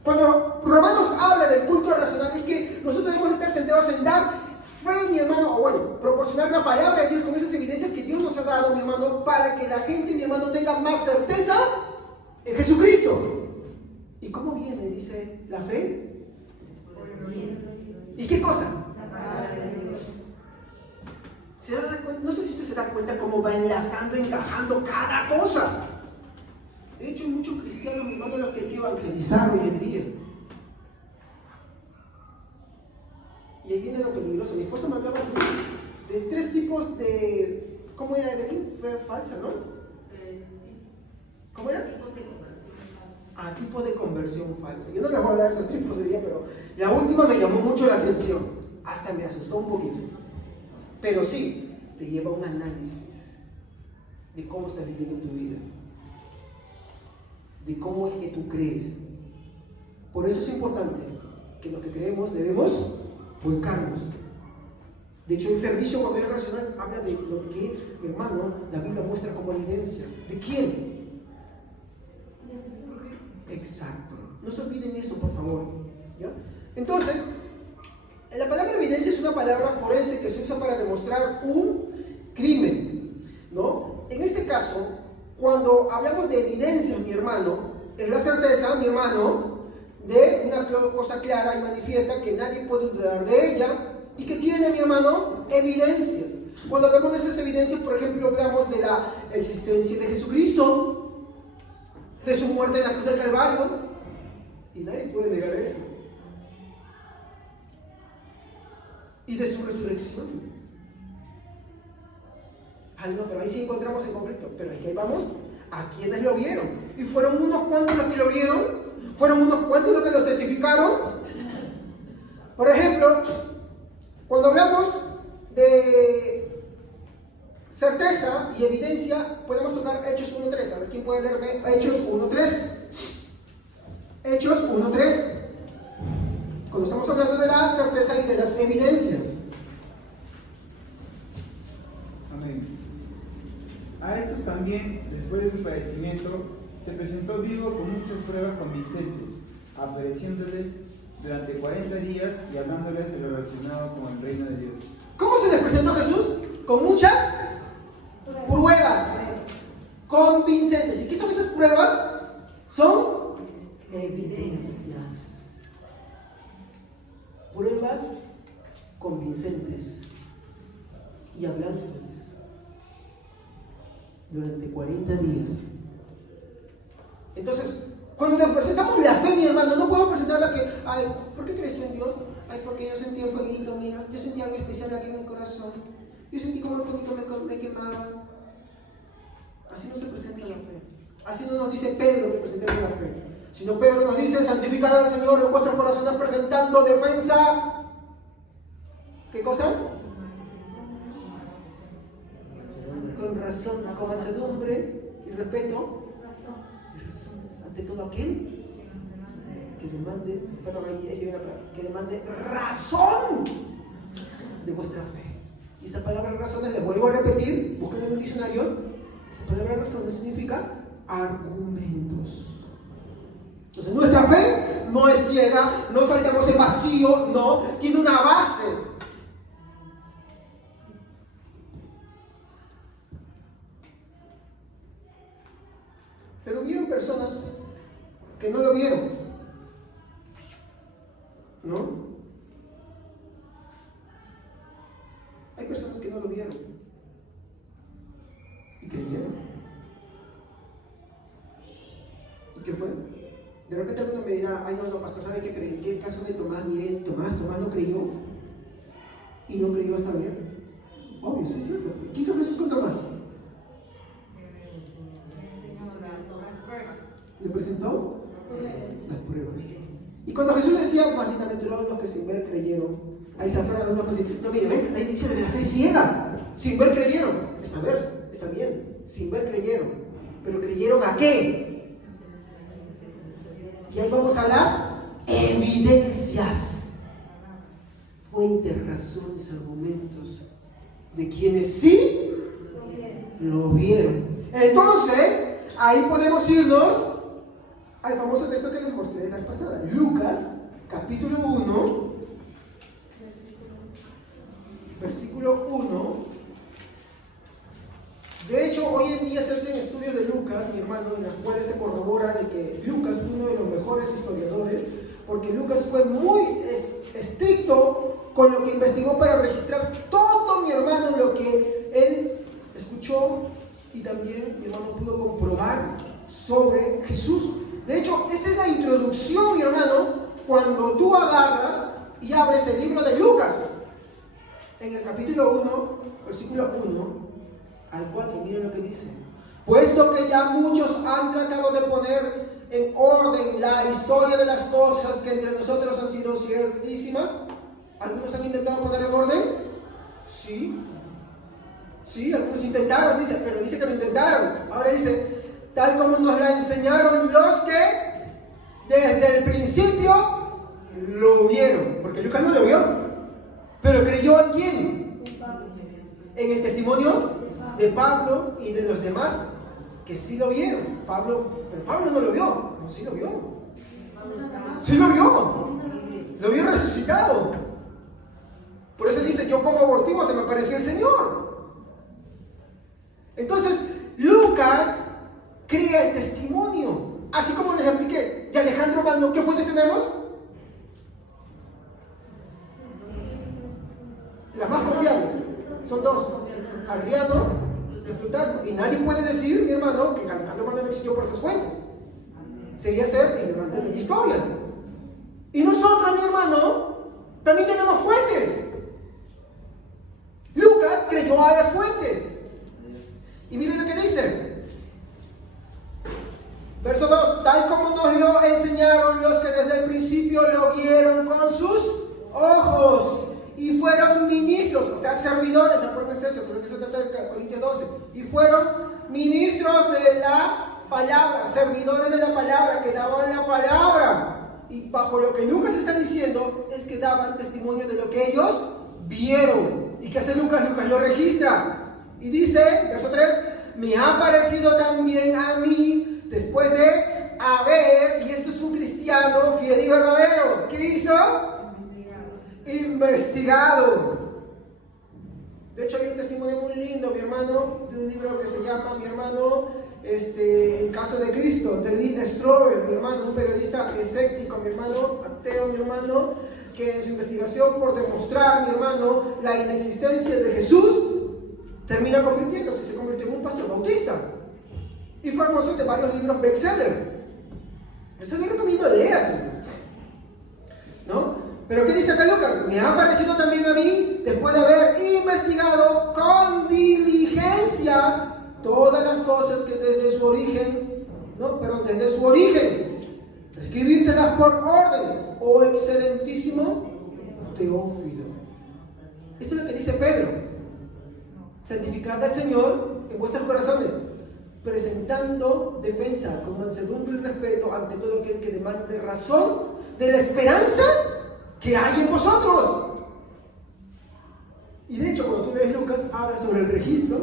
Cuando Romanos habla del culto racional, es que nosotros debemos estar centrados en dar fe, mi hermano, o bueno, proporcionar la palabra de Dios con esas evidencias que Dios nos ha dado, mi hermano, para que la gente, mi hermano, tenga más certeza en Jesucristo. ¿Y cómo viene, dice, la fe? ¿Y qué cosa? ¿Se da cuenta? No sé si usted se da cuenta cómo va enlazando, encajando cada cosa. De hecho, hay muchos cristianos, mi hermano, los que hay que evangelizar hoy en día. Y ahí viene lo peligroso. Mi esposa me hablaba de tres tipos de... ¿Cómo era, Evelyn? Fe falsa, ¿no? ¿Cómo era? Tipos de conversión falsa. Yo no les voy a hablar de esos tipos de día, pero la última me llamó mucho la atención. Hasta me asustó un poquito. Pero sí, te lleva a un análisis de cómo estás viviendo tu vida. De cómo es que tú crees. Por eso es importante que lo que creemos debemos volcarnos. De hecho, el servicio papel racional habla de lo que, mi hermano, la Biblia muestra como evidencias. ¿De quién? Exacto. No se olviden eso, por favor. ¿Ya? Entonces, la palabra evidencia es una palabra forense que se usa para demostrar un crimen, ¿no? En este caso, cuando hablamos de evidencias, mi hermano, es la certeza, mi hermano, de una cosa clara y manifiesta que nadie puede dudar de ella y que tiene, mi hermano, evidencias. Cuando hablamos de esas evidencias, por ejemplo, hablamos de la existencia de Jesucristo, de su muerte en la cruz del Calvario, y nadie puede negar eso. Y de su resurrección. Ay, no, pero ahí sí encontramos el conflicto. Pero es que ahí vamos, ¿a quiénes lo vieron? ¿Y fueron unos cuantos los que lo vieron? ¿Fueron unos cuantos los que lo testificaron? Por ejemplo, cuando hablamos de certeza y evidencia, podemos tocar Hechos 1.3. A ver, ¿quién puede leerme Hechos 1.3? Hechos 1.3. Cuando estamos hablando de la certeza y de las evidencias. Amén. A estos también, después de su padecimiento, se presentó vivo con muchas pruebas convincentes, apareciéndoles durante 40 días y hablándoles de lo relacionado con el reino de Dios. ¿Cómo se les presentó Jesús? Con muchas pruebas convincentes. ¿Y qué son esas pruebas? Son evidencias. Pruebas pruebas convincentes y hablándoles durante 40 días. Entonces, cuando nos presentamos la fe, mi hermano, no podemos presentarla que, ay, ¿por qué crees tú en Dios? Ay, porque yo sentí el fueguito, mira, yo sentí algo especial aquí en mi corazón. Yo sentí como el fueguito me quemaba. Así no se presenta la fe. Así no nos dice Pedro que presentemos la fe. Sino Pedro nos dice, santificad al Señor en vuestros corazones presentando defensa. ¿Qué cosa? Con razón, con mansedumbre y respeto. Y razones ante todo aquel que demande, perdón, que demande razón de vuestra fe. Y esa palabra razones, les vuelvo a repetir, búsquenlo en el diccionario. Esa palabra razones significa argumentos. Entonces nuestra fe no es ciega, no saltamos en vacío, no, tiene una base. Pero hubieron personas que no lo vieron, ¿no? Hay personas que no lo vieron y creyeron. ¿Y qué fue? De repente alguno me dirá, ay no, pastor, ¿sabe qué creen? ¿Qué el caso de Tomás? Miren, Tomás no creyó y no creyó hasta bien. Obvio, sí es cierto. ¿Qué hizo Jesús con Tomás? ¿Le presentó? Las pruebas. Y cuando Jesús decía, más bienaventurados los que sin ver creyeron, ahí se aferran los ojos y dicen, no, mire, ven, ahí dice de la fe ciega. Sin ver creyeron. Está bien. Sin ver creyeron. Pero ¿creyeron a qué? Y ahí vamos a las evidencias. Fuentes, razones, argumentos de quienes sí lo vieron. Entonces, ahí podemos irnos al famoso texto que les mostré la vez pasada. Lucas, capítulo 1, versículo 1. De hecho, hoy en día se hacen estudios de Lucas, mi hermano, en los cuales se corrobora de que Lucas fue uno de los mejores historiadores, porque Lucas fue muy estricto con lo que investigó para registrar todo, mi hermano, lo que él escuchó y también, mi hermano, pudo comprobar sobre Jesús. De hecho, esta es la introducción, mi hermano, cuando tú agarras y abres el libro de Lucas. En el capítulo 1, versículo 1 al 4, miren lo que dice. Puesto que ya muchos han tratado de poner en orden la historia de las cosas que entre nosotros han sido ciertísimas. ¿Algunos han intentado poner en orden? Sí. Sí, algunos intentaron, dice, pero dice que lo intentaron. Ahora dice, tal como nos la enseñaron los que desde el principio lo vieron. Porque Lucas no lo vio. Pero creyó en quién? En el testimonio de Pablo y de los demás que sí lo vieron. Pero Pablo no lo vio. No, sí lo vio. Sí lo vio. Lo vio resucitado. Por eso dice, yo como abortivo se me apareció el Señor. Entonces, Lucas crea el testimonio. Así como les expliqué de Alejandro Magno, ¿qué fuentes tenemos? Las más confiables. Son dos. Arriano y Plutarco. Y nadie puede decir, mi hermano, que Alejandro Magno no existió por esas fuentes. Sería ser ignorante de la historia. Y nosotros, mi hermano, también tenemos fuentes. Lucas creyó a las fuentes. Y miren lo que dice. Verso 2. Tal como nos lo enseñaron los que desde el principio lo vieron con sus ojos. Y fueron ministros, o sea, servidores, acuérdense eso, creo que se trata de Corintios 12. Y fueron ministros de la palabra, servidores de la palabra, que daban la palabra. Y bajo lo que Lucas está diciendo, es que daban testimonio de lo que ellos vieron. ¿Y qué hace Lucas? Lucas lo registra. Y dice, verso 3, me ha parecido también a mí, después de haber, y esto es un cristiano fiel y verdadero, ¿qué hizo? Investigado. De hecho, hay un testimonio muy lindo, mi hermano, de un libro que se llama, mi hermano, El caso de Cristo, de Lee Strobel, mi hermano, un periodista escéptico, mi hermano, ateo, mi hermano, que en su investigación por demostrar, mi hermano, la inexistencia de Jesús, termina convirtiéndose, se convirtió en un pastor bautista. Y fue famoso de varios libros bestseller. Eso yo recomiendo leer, ¿no? Pero ¿qué dice acá Lucas? Me ha parecido también a mí, después de haber investigado con diligencia todas las cosas que desde su origen, desde su origen, escribírtelas por orden, oh excelentísimo Teófilo. Esto es lo que dice Pedro: santificad al Señor en vuestros corazones, presentando defensa con mansedumbre y respeto ante todo aquel que demande razón de la esperanza que hay en vosotros. Y de hecho, cuando tú lees Lucas, habla sobre el registro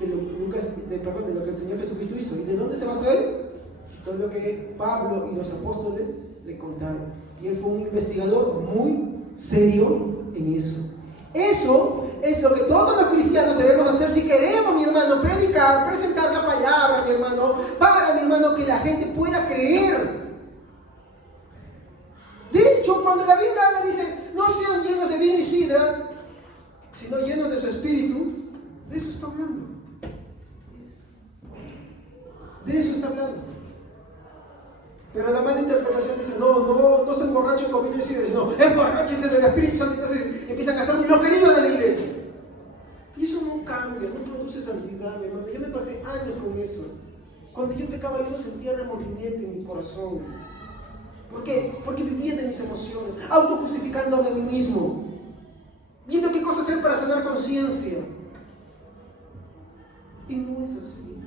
de lo que el Señor Jesucristo hizo. ¿Y de dónde se basó él? Todo lo que Pablo y los apóstoles le contaron. Y él fue un investigador muy serio en eso. Eso es lo que todos los cristianos debemos hacer si queremos, mi hermano, predicar, presentar la palabra, mi hermano, para, mi hermano, que la gente pueda creer. De hecho, cuando la Biblia habla, dice, no sean llenos de vino y sidra, sino llenos de su espíritu, de eso está hablando. De eso está hablando. Pero la mala interpretación dice, no se emborrachen con vino y sidra, no, emborrachense del Espíritu Santo. Entonces empiezan a hacer lo querido de la iglesia. Y eso no cambia, no produce santidad, mi hermano. Yo me pasé años con eso. Cuando yo pecaba, yo no sentía remordimiento en mi corazón. ¿Por qué? Porque vivía de mis emociones, autojustificándome a mí mismo, viendo qué cosas hacer para sanar conciencia. Y no es así.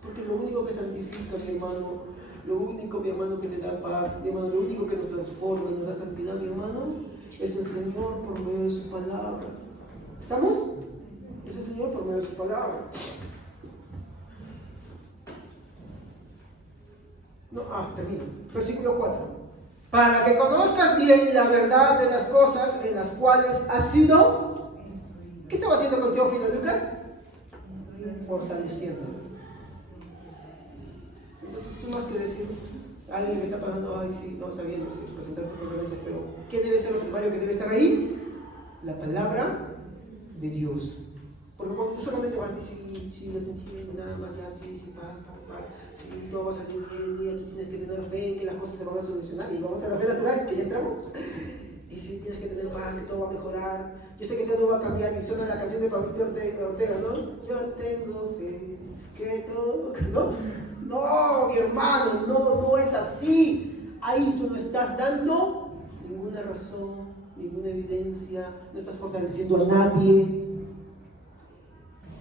Porque lo único que santifica, mi hermano, lo único, mi hermano, que te da paz, mi hermano, lo único que nos transforma y nos da santidad, mi hermano, es el Señor por medio de su palabra. ¿Estamos? Es el Señor por medio de su palabra. Termino. Versículo 4. Para que conozcas bien la verdad de las cosas en las cuales has sido. ¿Qué estaba haciendo con Teófilo, Lucas? Fortaleciéndolo. Entonces, tú más que decir, alguien que está pasando, sí, no está bien, presentar tu condolencia, pero ¿qué debe ser lo primario que debe estar ahí? La palabra de Dios. Porque cuando tú solamente vas a decir, sí, yo te entiendo, nada más, ya, sí, paz, sí, todo va a salir bien, tú tienes que tener fe, que las cosas se van a solucionar, y vamos a la fe natural, que ya entramos, y sí, tienes que tener paz, que todo va a mejorar, yo sé que todo va a cambiar, y suena la canción de Pablito Ortega, ¿no? Yo tengo fe, que todo, no, mi hermano, no es así. Ahí tú no estás dando ninguna razón, ninguna evidencia, no estás fortaleciendo a nadie.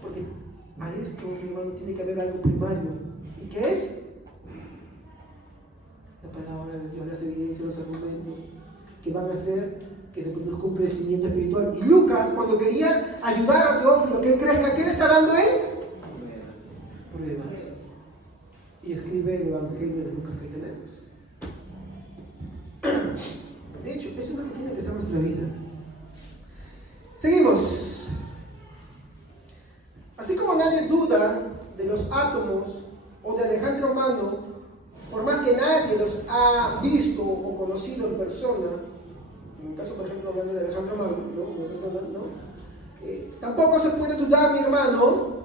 Porque a esto, mi hermano, tiene que haber algo primario. ¿Y qué es? La palabra de Dios, las evidencias, los argumentos que van a hacer que se produzca un crecimiento espiritual. Y Lucas, cuando quería ayudar a Teófilo que él crezca, ¿qué le está dando él? Pruebas. Y escribe el Evangelio de Lucas que tenemos. De hecho, eso es lo que tiene que ser nuestra vida. Seguimos. Así como nadie duda de los átomos o de Alejandro Magno, por más que nadie los ha visto o conocido en persona, en el caso, por ejemplo, hablando de Alejandro Magno, tampoco se puede dudar, mi hermano,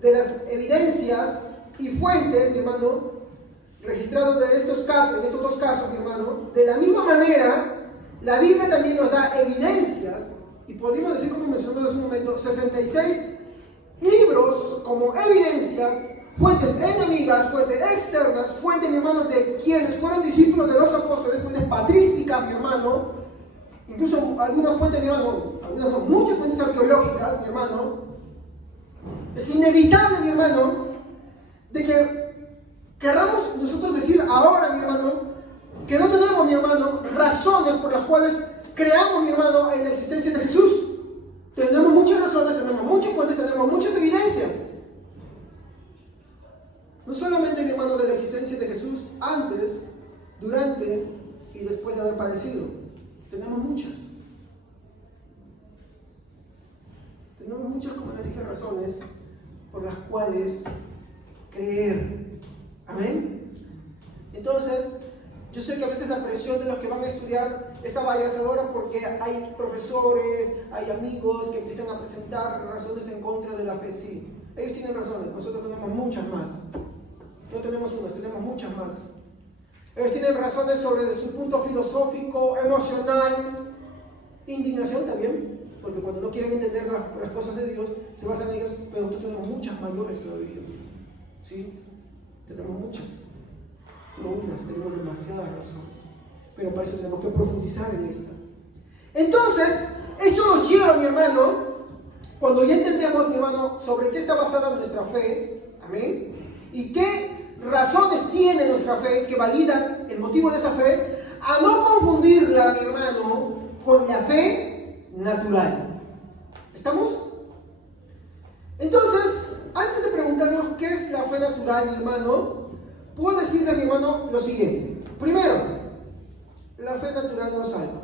de las evidencias y fuentes, mi hermano, registrados en estos dos casos, mi hermano. De la misma manera, la Biblia también nos da evidencias, y podríamos decir, como mencionamos hace un momento, 66 libros como evidencias, fuentes enemigas, fuentes externas, fuentes, mi hermano, de quienes fueron discípulos de los apóstoles, fuentes patrísticas, mi hermano, incluso algunas fuentes, mi hermano, algunas no, muchas fuentes arqueológicas, mi hermano. Es inevitable, mi hermano, de que queramos nosotros decir ahora, mi hermano, que no tenemos, mi hermano, razones por las cuales creamos, mi hermano, en la existencia de Jesús. Tenemos muchas razones, tenemos muchas fuentes, tenemos muchas evidencias. No solamente, mi hermano, de la existencia de Jesús antes, durante y después de haber padecido. Tenemos muchas. Tenemos muchas, como les dije, razones por las cuales creer. Amén. Entonces, yo sé que a veces la presión de los que van a estudiar esa valla es ahora porque hay profesores, hay amigos que empiezan a presentar razones en contra de la fe. Sí, ellos tienen razones, nosotros tenemos muchas más. No tenemos unas, tenemos muchas más. Ellos tienen razones sobre su punto filosófico, emocional, indignación también, porque cuando no quieren entender las cosas de Dios, se basan en ellas, pero nosotros tenemos muchas mayores todavía. ¿Sí? Tenemos muchas, no unas, tenemos demasiadas razones, pero para eso tenemos que profundizar en esta. Entonces, esto nos lleva, mi hermano, cuando ya entendemos, mi hermano, sobre qué está basada nuestra fe, amén, y qué razones tiene nuestra fe que validan el motivo de esa fe, a no confundirla, mi hermano, con la fe natural. ¿Estamos? Entonces, antes de preguntarnos qué es la fe natural, mi hermano, puedo decirle a mi hermano lo siguiente. Primero, la fe natural no salva.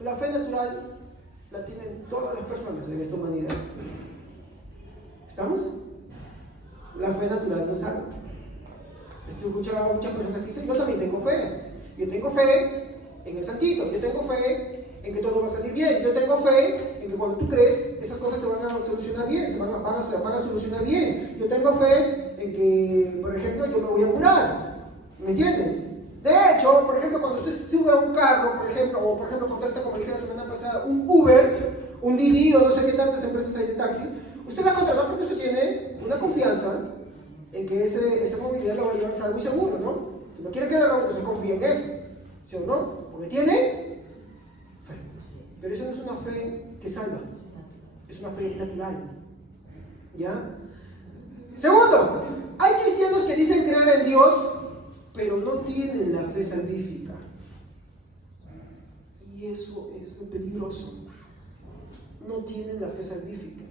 La fe natural la tienen todas las personas en esta humanidad. ¿Estamos? La fe natural no salva. He escuchado a muchas personas que dicen, yo también tengo fe. Yo tengo fe en el santito. Yo tengo fe en que todo va a salir bien. Yo tengo fe en que cuando tú crees, esas cosas te van a solucionar bien, se van a solucionar bien. Yo tengo fe en que, por ejemplo, yo me voy a curar. ¿Me entienden? De hecho, por ejemplo, cuando usted sube a un carro, por ejemplo, o por ejemplo contrata, como dije la semana pasada, un Uber, un Didi o no sé qué tantas empresas hay de taxi, usted la contrata porque usted tiene una confianza en que esa movilidad lo va a llevar salvo y seguro, ¿no? Si no quiere que la robe, se confía en eso, ¿sí o no? Porque tiene fe. Pero eso no es una fe que salva, es una fe natural, ¿ya? Segundo, hay cristianos que dicen creer en Dios, pero no tienen la fe salvífica. Y eso es lo peligroso. No tienen la fe salvífica.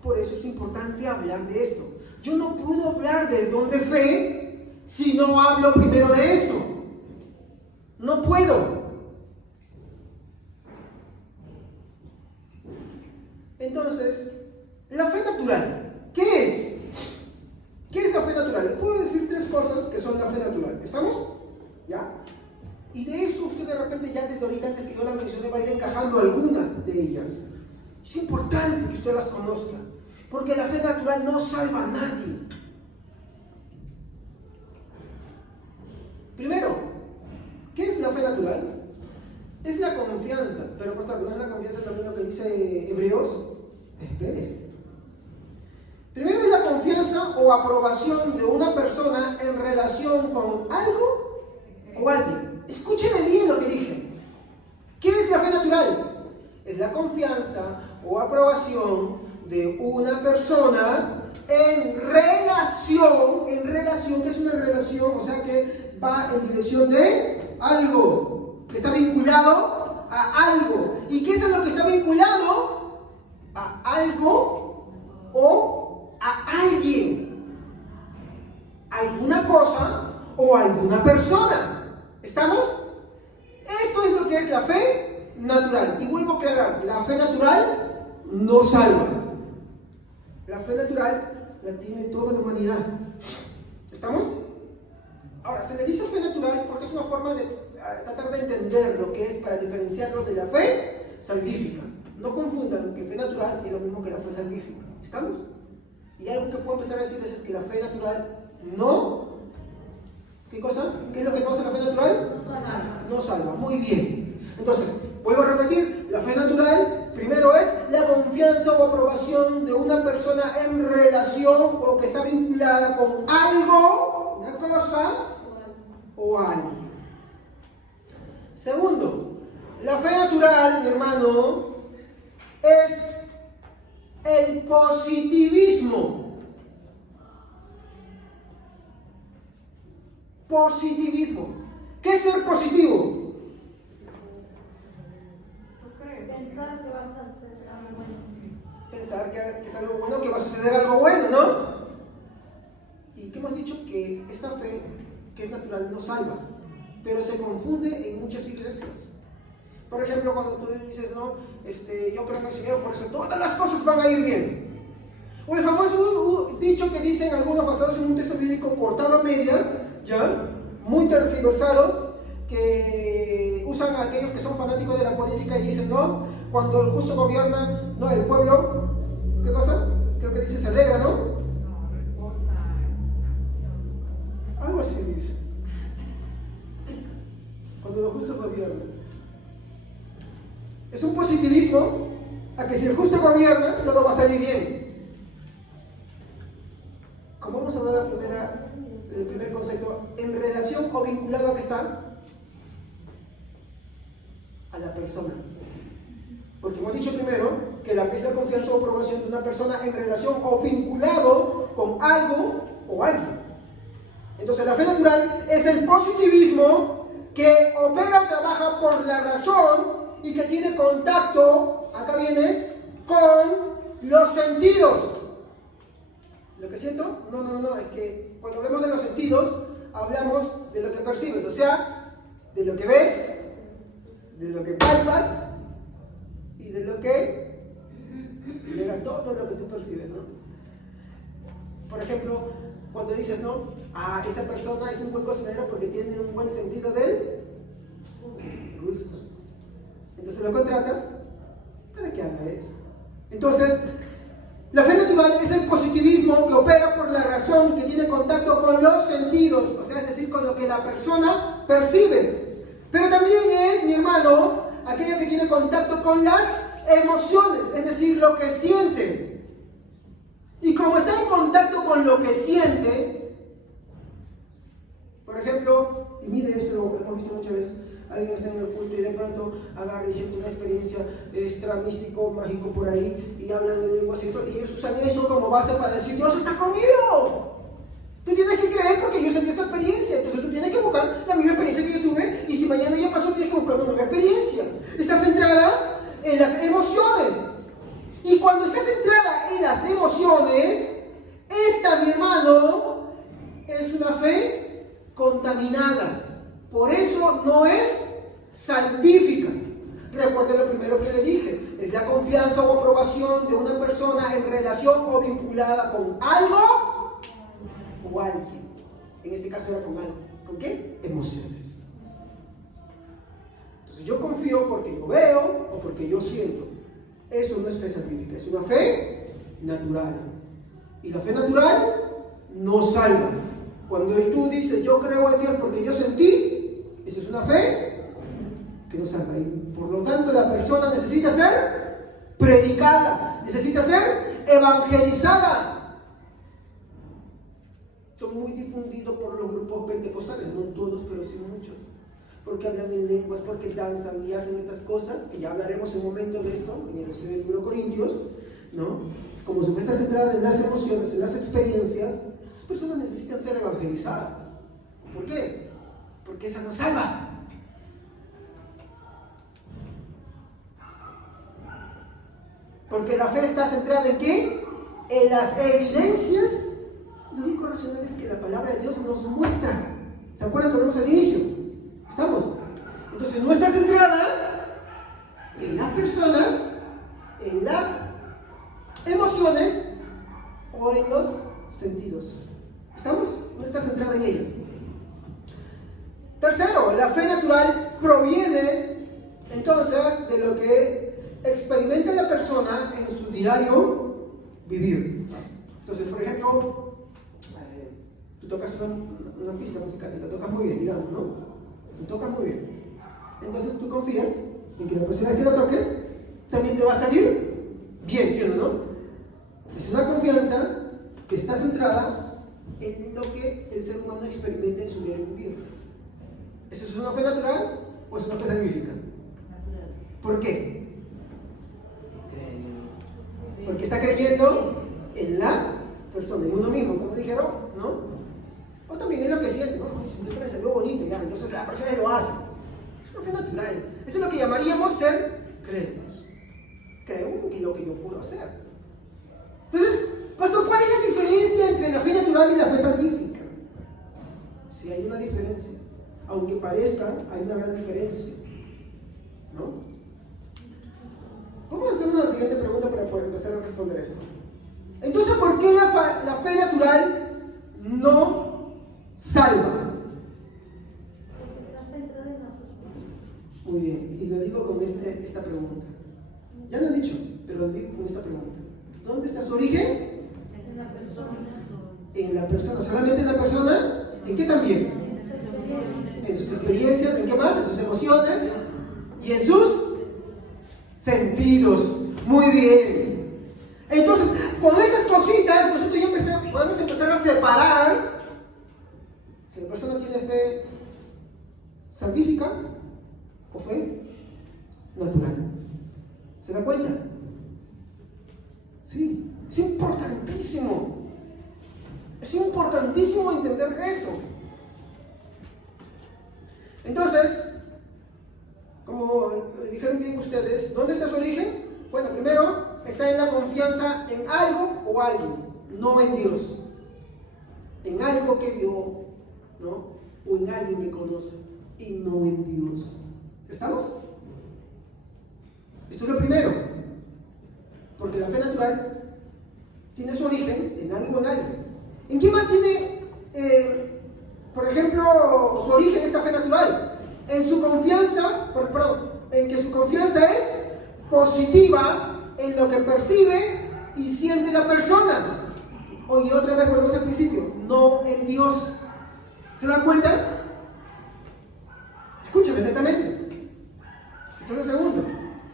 Por eso es importante hablar de esto. Yo no puedo hablar del don de fe si no hablo primero de esto. No puedo. Entonces, la fe natural, ¿qué es? ¿Qué es la fe natural? Les puedo decir tres cosas que son la fe natural. ¿Estamos? ¿Ya? Y de eso usted de repente ya desde ahorita, antes que yo la mencioné, va a ir encajando algunas de ellas. Es importante que usted las conozca, porque la fe natural no salva a nadie. Primero, ¿qué es la fe natural? Es la confianza, pero pastor, ¿no es la confianza también lo que dice Hebreos? Espérese. Primero es la confianza o aprobación de una persona en relación con algo o alguien. Escúcheme bien lo que dije. ¿Qué es la fe natural? Es la confianza o aprobación de una persona en relación, ¿qué es una relación? O sea que va en dirección de algo, que está vinculado a algo. ¿Y qué es lo que está vinculado? A algo o a alguien, alguna cosa o alguna persona. ¿Estamos? Esto es lo que es la fe natural. Y vuelvo a aclarar, la fe natural no salva. La fe natural la tiene toda la humanidad. ¿Estamos? Ahora, se le dice fe natural porque es una forma de tratar de entender lo que es para diferenciarlo de la fe salvífica. No confundan que fe natural es lo mismo que la fe salvífica. ¿Estamos? Y algo que puedo empezar a decirles es que la fe natural no... ¿Qué cosa? ¿Qué es lo que no hace la fe natural? No salva. Muy bien. Entonces, vuelvo a repetir, la fe natural primero es la confianza o aprobación de una persona en relación o que está vinculada con algo, una cosa o alguien. Segundo, la fe natural, mi hermano, es el positivismo. Positivismo. ¿Qué es ser positivo? Pensar que va a suceder algo bueno. Pensar que es algo bueno, que va a suceder algo bueno, ¿no? ¿Y qué hemos dicho? Que esta fe, que es natural, no salva, pero se confunde en muchas iglesias. Por ejemplo, cuando tú dices, no, yo creo en el Señor, por eso todas las cosas van a ir bien. O el famoso dicho que dicen algunos basados en un texto bíblico cortado a medias, ya, muy tergiversado, que usan a aquellos que son fanáticos de la política y dicen, no, cuando el justo gobierna, no, el pueblo, ¿qué cosa? Creo que dice, se alegra, ¿no? No, reposa. Algo así dice. Cuando el justo gobierna. Es un positivismo a que si el justo gobierna, todo va a salir bien. Como vamos a ver el primer concepto, en relación o vinculado a qué está, a la persona. Porque hemos dicho primero que la pieza de confianza o aprobación de una persona en relación o vinculado con algo o alguien. Entonces la fe natural es el positivismo que opera, trabaja por la razón y que tiene contacto, acá viene, con los sentidos. ¿Lo que siento? No, es que cuando hablamos de los sentidos, hablamos de lo que percibes, o sea, de lo que ves, de lo que palpas y de lo que llega todo lo que tú percibes, ¿no? Por ejemplo, cuando dices, ¿no? Ah, esa persona es un buen cocinero porque tiene un buen sentido del gusto. Entonces lo contratas para que haga eso. Entonces, la fe natural es el positivismo que opera por la razón y que tiene contacto con los sentidos, o sea, es decir, con lo que la persona percibe. Pero también es, mi hermano, aquello que tiene contacto con las emociones, es decir, lo que siente. Y como está en contacto con lo que siente, por ejemplo, y mire esto, lo hemos visto muchas veces, alguien está en el culto y de pronto agarra y siente una experiencia extra místico, mágico por ahí, y hablan de lenguas y ellos usan eso como base para decir, Dios está conmigo. Tú tienes que creer porque yo sentí esta experiencia, entonces tú tienes que buscar la misma experiencia que yo tuve, y si mañana ya pasó, tienes que buscar una nueva experiencia. Estás centrada en las emociones. Y cuando estás centrada en las emociones, esta, mi hermano, es una fe contaminada. Por eso no es salvífica. Recuerde lo primero que le dije, es la confianza o aprobación de una persona en relación o vinculada con algo o alguien. En este caso era con algo. ¿Con qué? Emociones. Entonces yo confío porque yo veo o porque yo siento. Eso no es fe salvífica, es una fe natural. Y la fe natural no salva. Cuando tú dices, yo creo en Dios porque yo sentí, eso es una fe que no salva. Y por lo tanto la persona necesita ser predicada, necesita ser evangelizada. Esto es muy difundido por los grupos pentecostales, no todos, pero sí muchos. Porque hablan en lenguas, porque danzan y hacen estas cosas, que ya hablaremos en un momento de esto, en el estudio del libro de Corintios, ¿no? Como su fe está centrada en las emociones, en las experiencias, esas personas necesitan ser evangelizadas. ¿Por qué? Porque esa no salva. Porque la fe está centrada en ¿qué? En las evidencias lógico-racionales que la palabra de Dios nos muestra. ¿Se acuerdan que vimos al inicio? ¿Estamos? Entonces no está centrada en las personas, en las emociones o en los sentidos. ¿Estamos? No está centrada en ellas. Tercero, la fe natural proviene entonces de lo que experimenta la persona en su diario vivir. Entonces, por ejemplo, tú tocas una pista musical y la tocas muy bien, digamos, ¿no? Tú tocas muy bien. Entonces tú confías en que la persona que lo toques también te va a salir bien, ¿sí o no? Es una confianza que está centrada en lo que el ser humano experimenta en su diario vivir. ¿Eso es una fe natural o es una fe salvífica? ¿Por qué? Porque está creyendo en la persona, en uno mismo, como dijeron, ¿no? O también es lo que siente, ¿no? Siento que me salió bonito, ya, entonces la persona lo hace. Es una fe natural. Eso es lo que llamaríamos ser crédulos. Creo en lo que yo puedo hacer. Entonces, pastor, ¿cuál es la diferencia entre la fe natural y la fe salvífica? Sí, hay una diferencia. Aunque parezca, hay una gran diferencia. ¿No? Vamos a hacer una siguiente pregunta para poder empezar a responder esto. Entonces, ¿por qué la fe natural no salva? Porque está centrada en la con esta pregunta. Ya lo he dicho, pero lo digo con esta pregunta. ¿Dónde está su origen? En la persona. En la persona. ¿Solamente en la persona? ¿En qué también? En sus experiencias, ¿en qué más? En sus emociones y en sus sentidos. Muy bien. Entonces, con esas cositas, nosotros ya podemos empezar a separar si la persona tiene fe salvífica o fe natural. ¿Se da cuenta? Sí, es importantísimo. Es importantísimo entender eso. Entonces, como dijeron bien ustedes, ¿dónde está su origen? Bueno, primero está en la confianza en algo o alguien, no en Dios. En algo que vio, ¿no? O en alguien que conoce, y no en Dios. ¿Estamos? Esto es lo primero. Porque la fe natural tiene su origen en algo o en alguien. ¿En qué más tiene, por ejemplo, su origen esta fe natural? En su confianza, en que su confianza es positiva en lo que percibe y siente la persona. Oye, otra vez volvemos al principio, no en Dios. ¿Se dan cuenta? Escúchame atentamente. Esto es lo segundo.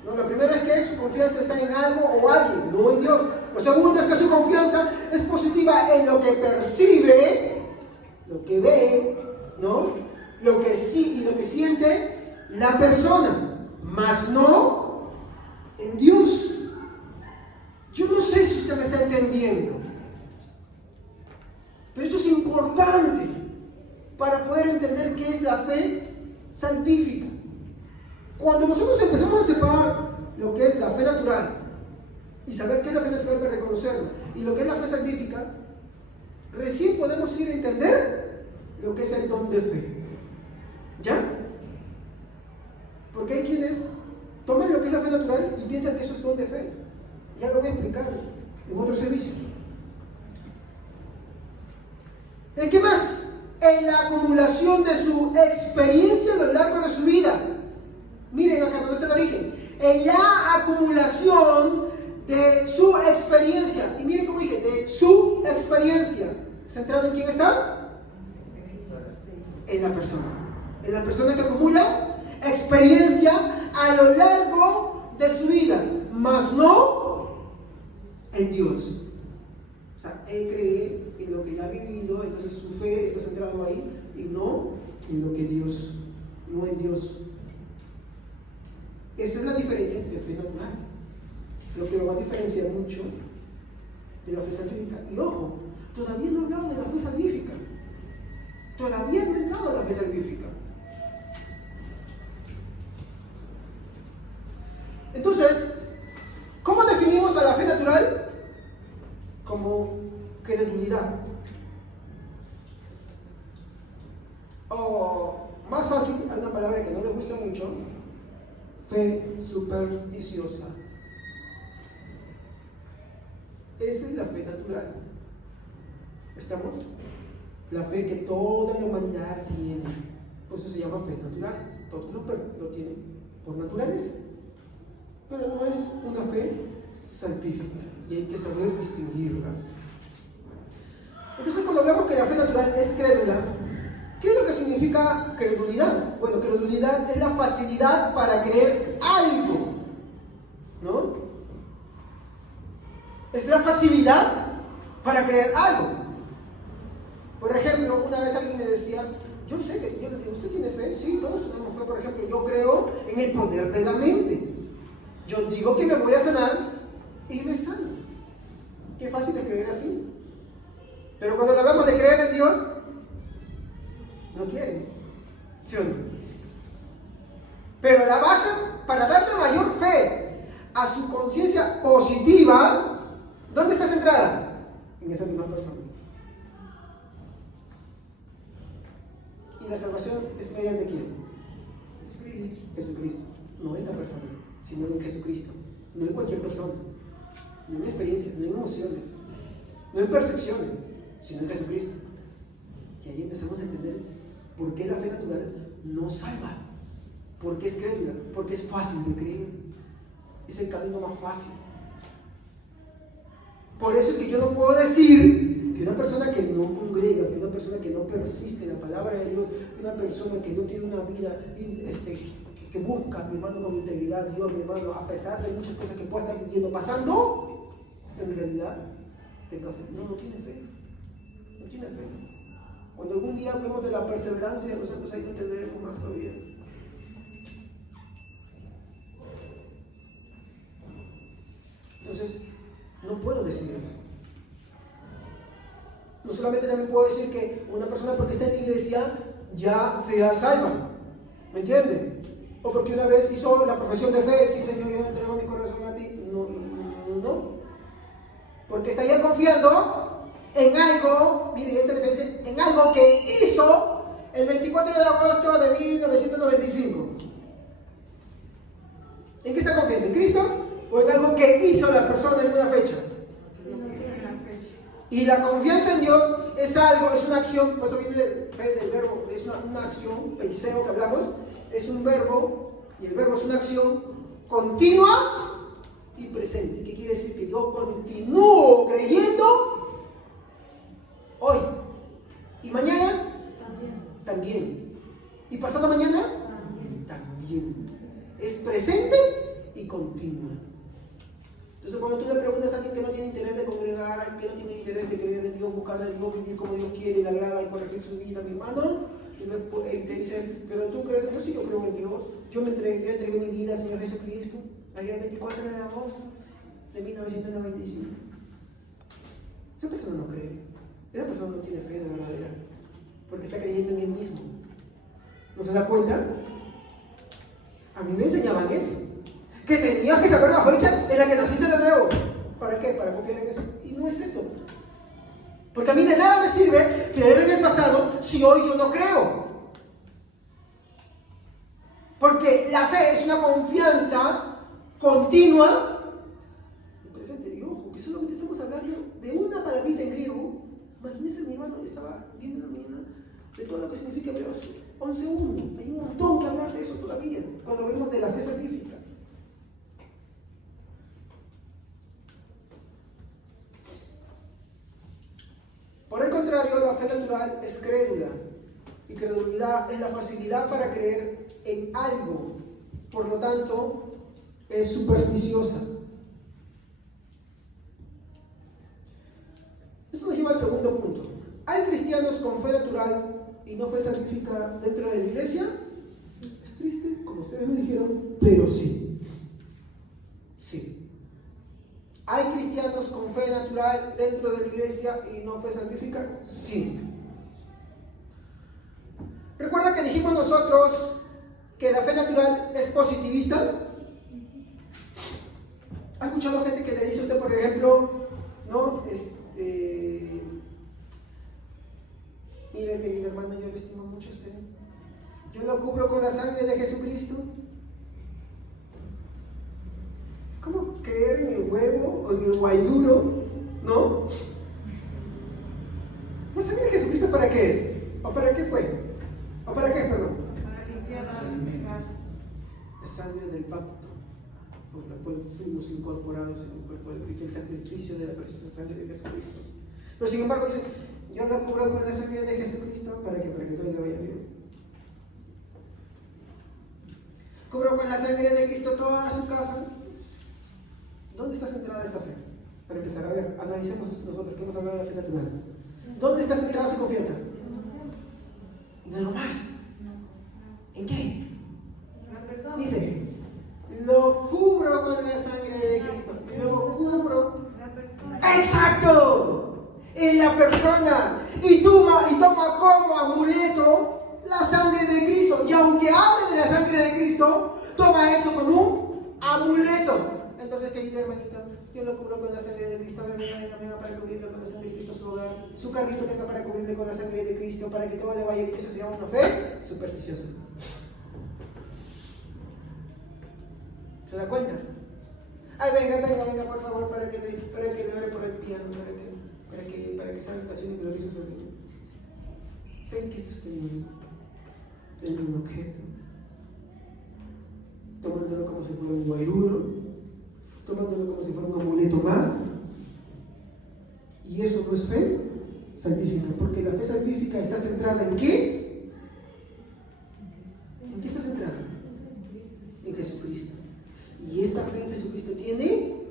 No, lo primero es que su confianza está en algo o alguien, no en Dios. Lo segundo es que su confianza es positiva en lo que percibe, lo que ve, ¿no? Lo que sí y lo que siente la persona, mas no en Dios. Yo no sé si usted me está entendiendo, pero esto es importante para poder entender qué es la fe salvífica. Cuando nosotros empezamos a separar lo que es la fe natural y saber qué es la fe natural para reconocerla y lo que es la fe salvífica, recién podemos ir a entender lo que es el don de fe. ¿Ya? Porque hay quienes toman lo que es la fe natural y piensan que eso es don de fe. Ya lo voy a explicar en otro servicio. ¿En qué más? En la acumulación de su experiencia a lo largo de su vida. Miren acá donde está el origen. En la acumulación de su experiencia. Y miren cómo dije, de su experiencia. ¿Centrado en quién está? En la persona. En la persona que acumula experiencia a lo largo de su vida, mas no en Dios. O sea, él cree en lo que ya ha vivido, entonces su fe está centrado ahí y no en lo que Dios, no en Dios. Esa es la diferencia entre fe natural, lo que lo va a diferenciar mucho de la fe salvífica. Y ojo, todavía no he hablado de la fe salvífica. Todavía no he entrado en la fe salvífica. Entonces, ¿cómo definimos a la fe natural? Como credulidad. O más fácil, hay una palabra que no le gusta mucho, fe supersticiosa. Esa es la fe natural. ¿Estamos? La fe que toda la humanidad tiene. Por eso se llama fe natural. Todos lo tienen por naturaleza. Pero no es una fe salvífica. Y hay que saber distinguirlas. Entonces, cuando hablamos que la fe natural es crédula, ¿qué es lo que significa credulidad? Bueno, credulidad es la facilidad para creer algo, ¿no? Es la facilidad para creer algo. Por ejemplo, una vez alguien me decía, yo sé que, yo le digo, ¿usted tiene fe? Sí, todos tenemos fe. Por ejemplo, yo creo en el poder de la mente. Yo digo que me voy a sanar y me sano. Qué fácil de creer así. Pero cuando hablamos de creer en Dios, no quieren, ¿sí o no? Pero la base para darle mayor fe a su conciencia positiva, ¿dónde está centrada? En esa misma persona. ¿Y la salvación es mediante quién? Jesucristo. No es la persona, sino en Jesucristo. No en cualquier persona, no en experiencias, no en emociones, no en percepciones, sino en Jesucristo. Y ahí empezamos a entender por qué la fe natural no salva. ¿Por qué es crédula? Porque es fácil de creer. Es el camino más fácil. Por eso es que yo no puedo decir que una persona que no congrega, que una persona que no persiste en la palabra de Dios, que una persona que no tiene una vida que busca, mi hermano, con integridad, Dios, mi hermano, a pesar de muchas cosas que pueda estar viviendo, pasando, en realidad tenga fe. No tiene fe. No tiene fe. Cuando algún día hablemos de la perseverancia, nosotros ahí lo entenderemos más todavía. Entonces, no puedo decir eso. No solamente también puedo decir que una persona porque está en la iglesia ya sea salva. ¿Me entiende? O porque una vez hizo la profesión de fe, sí, Señor, yo entrego mi corazón a ti. No. Porque estaría confiando en algo, mire, en algo que hizo el 24 de agosto de 1995. ¿En qué está confiando? ¿En Cristo? ¿O en algo que hizo la persona en una fecha? Y la confianza en Dios es algo, es una acción, por eso viene del verbo, es una acción, peiseo que hablamos, es un verbo, y el verbo es una acción continua y presente. ¿Qué quiere decir? Que yo continúo creyendo hoy, y mañana también, y pasado mañana también. Es presente y continua. Entonces, cuando tú le preguntas a alguien que no tiene interés de congregar, que no tiene interés de creer en Dios, buscar a Dios, vivir como Dios quiere, le agrada y corregir su vida, mi hermano, y te dice, pero tú crees en Dios, sí, yo creo en Dios. Yo entregué mi vida al Señor Jesucristo, ayer el 24 de agosto de 1995. Esa persona no cree. Esa persona no tiene fe de verdadera, porque está creyendo en él mismo. ¿No se da cuenta? A mí me enseñaban eso. Que tenías que saber la fecha en la que naciste de nuevo. ¿Para qué? Para confiar en eso. Y no es eso. Porque a mí de nada me sirve creer en el pasado si hoy yo no creo. Porque la fe es una confianza continua y presente. Y ojo, que solamente estamos hablando de una palabrita en griego. Imagínense, mi hermano, estaba viendo en la mañana de todo lo que significa Hebreos 11.1. Hay un montón que hablar de eso todavía, cuando hablamos de la fe salvífica. Por el contrario, la fe natural es crédula, y credulidad es la facilidad para creer en algo, por lo tanto, es supersticiosa. Esto nos lleva al segundo punto. ¿Hay cristianos con fe natural y no fe salvífica dentro de la iglesia? Es triste, como ustedes lo dijeron, pero sí. Sí. ¿Hay cristianos con fe natural dentro de la iglesia y no fe salvífica? Sí. ¿Recuerda que dijimos nosotros que la fe natural es positivista? ¿Ha escuchado gente que le dice a usted, por ejemplo, no, mire, querido hermano, yo le estimo mucho a usted. Yo lo cubro con la sangre de Jesucristo. ¿Cómo creer en el huevo o en el guaiduro? ¿No? ¿La sangre de Jesucristo para qué es? ¿O para qué fue? ¿O para qué, perdón? Para limpiar los pecados. La sangre del pacto, por la cual fuimos incorporados en el cuerpo de Cristo, el sacrificio de la preciosa sangre de Jesucristo. Pero sin embargo dice, yo lo cubro con la sangre de Jesucristo, ¿para qué? Para que todo le vaya bien. Cubro con la sangre de Cristo toda su casa. ¿Dónde está centrada esa fe? Para empezar a ver, analicemos nosotros que hemos hablado de la fe natural. ¿Dónde está centrada su confianza? En algo más. ¿En qué? Dice, lo cubro con la sangre de Cristo. Lo cubro. ¡Exacto! En la persona. Y toma como amuleto la sangre de Cristo. Y aunque hable de la sangre de Cristo, toma eso como un amuleto. Entonces, querido hermanito, yo lo cubro con la sangre de Cristo. Venga para cubrirlo con la sangre de Cristo su hogar. Su carrito venga para cubrirle con la sangre de Cristo, para que todo le vaya bien. Eso se llama una fe supersticiosa. ¿Se da cuenta? Ay, venga, por favor, para que le ore por el piano, para que salgan canciones gloriosas a mí. Fe en que estás teniendo, en un objeto. tomándolo como si fuera un guairuro, tomándolo como si fuera un amuleto más. Y eso no es fe salvífica, porque la fe salvífica está centrada ¿en qué? ¿En qué está centrada? En Jesucristo. Y esta fe en Jesucristo tiene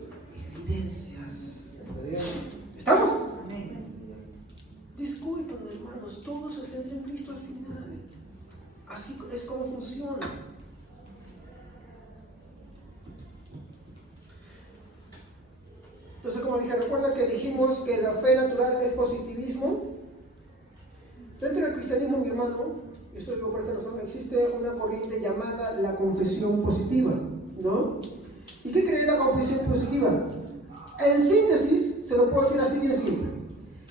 evidencias. ¿Estamos? Disculpen, hermanos, todo se centra en Cristo al final. Así es como funciona. Entonces, como dije, recuerda que dijimos que la fe natural es positivismo. Dentro del cristianismo, mi hermano, y esto digo por esta razón, existe una corriente llamada la confesión positiva, ¿no? ¿Y qué cree la confesión positiva? En síntesis, se lo puedo decir así bien simple.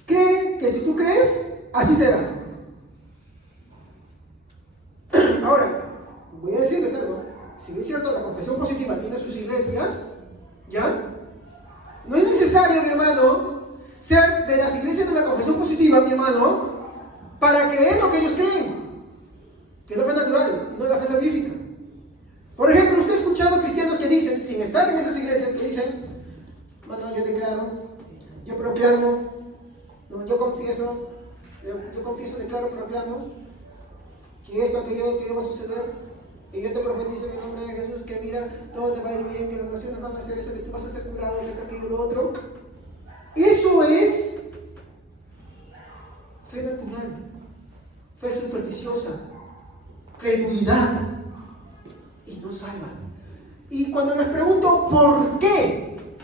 Cree que si tú crees, así será. Ahora, voy a decirles algo. Si bien es cierto, la confesión positiva tiene sus iglesias, ¿ya? No es necesario, mi hermano, ser de las iglesias de la confesión positiva, mi hermano, para creer lo que ellos creen, que es la fe natural y no la fe salvífica. Por ejemplo, usted ha escuchado cristianos que dicen, sin estar en esas iglesias, que dicen, bueno, yo declaro, yo proclamo, no, yo confieso, declaro, proclamo, que esto, aquello va a suceder. Y yo te profetizo en el nombre de Jesús que mira, todo te va a ir bien, que las naciones van a hacer eso, que tú vas a ser curado, que esto, aquello, lo otro. Eso es fe natural, fe supersticiosa, credulidad, y no salva. Y cuando les pregunto ¿por qué?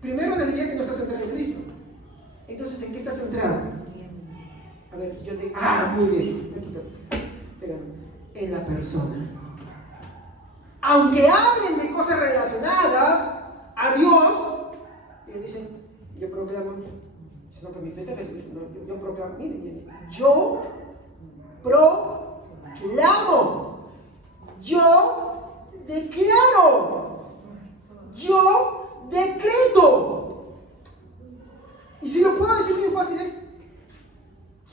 Primero les diría que no está centrado en Cristo. Entonces, ¿en qué está centrado? A ver, yo te... muy bien, aquí está. En la persona. Aunque hablen de cosas relacionadas a Dios, ellos dicen, yo proclamo, si no que mi fe es Jesucristo, no, yo proclamo, miren, yo proclamo, yo declaro, yo decreto. Y si lo puedo decir bien fácil es,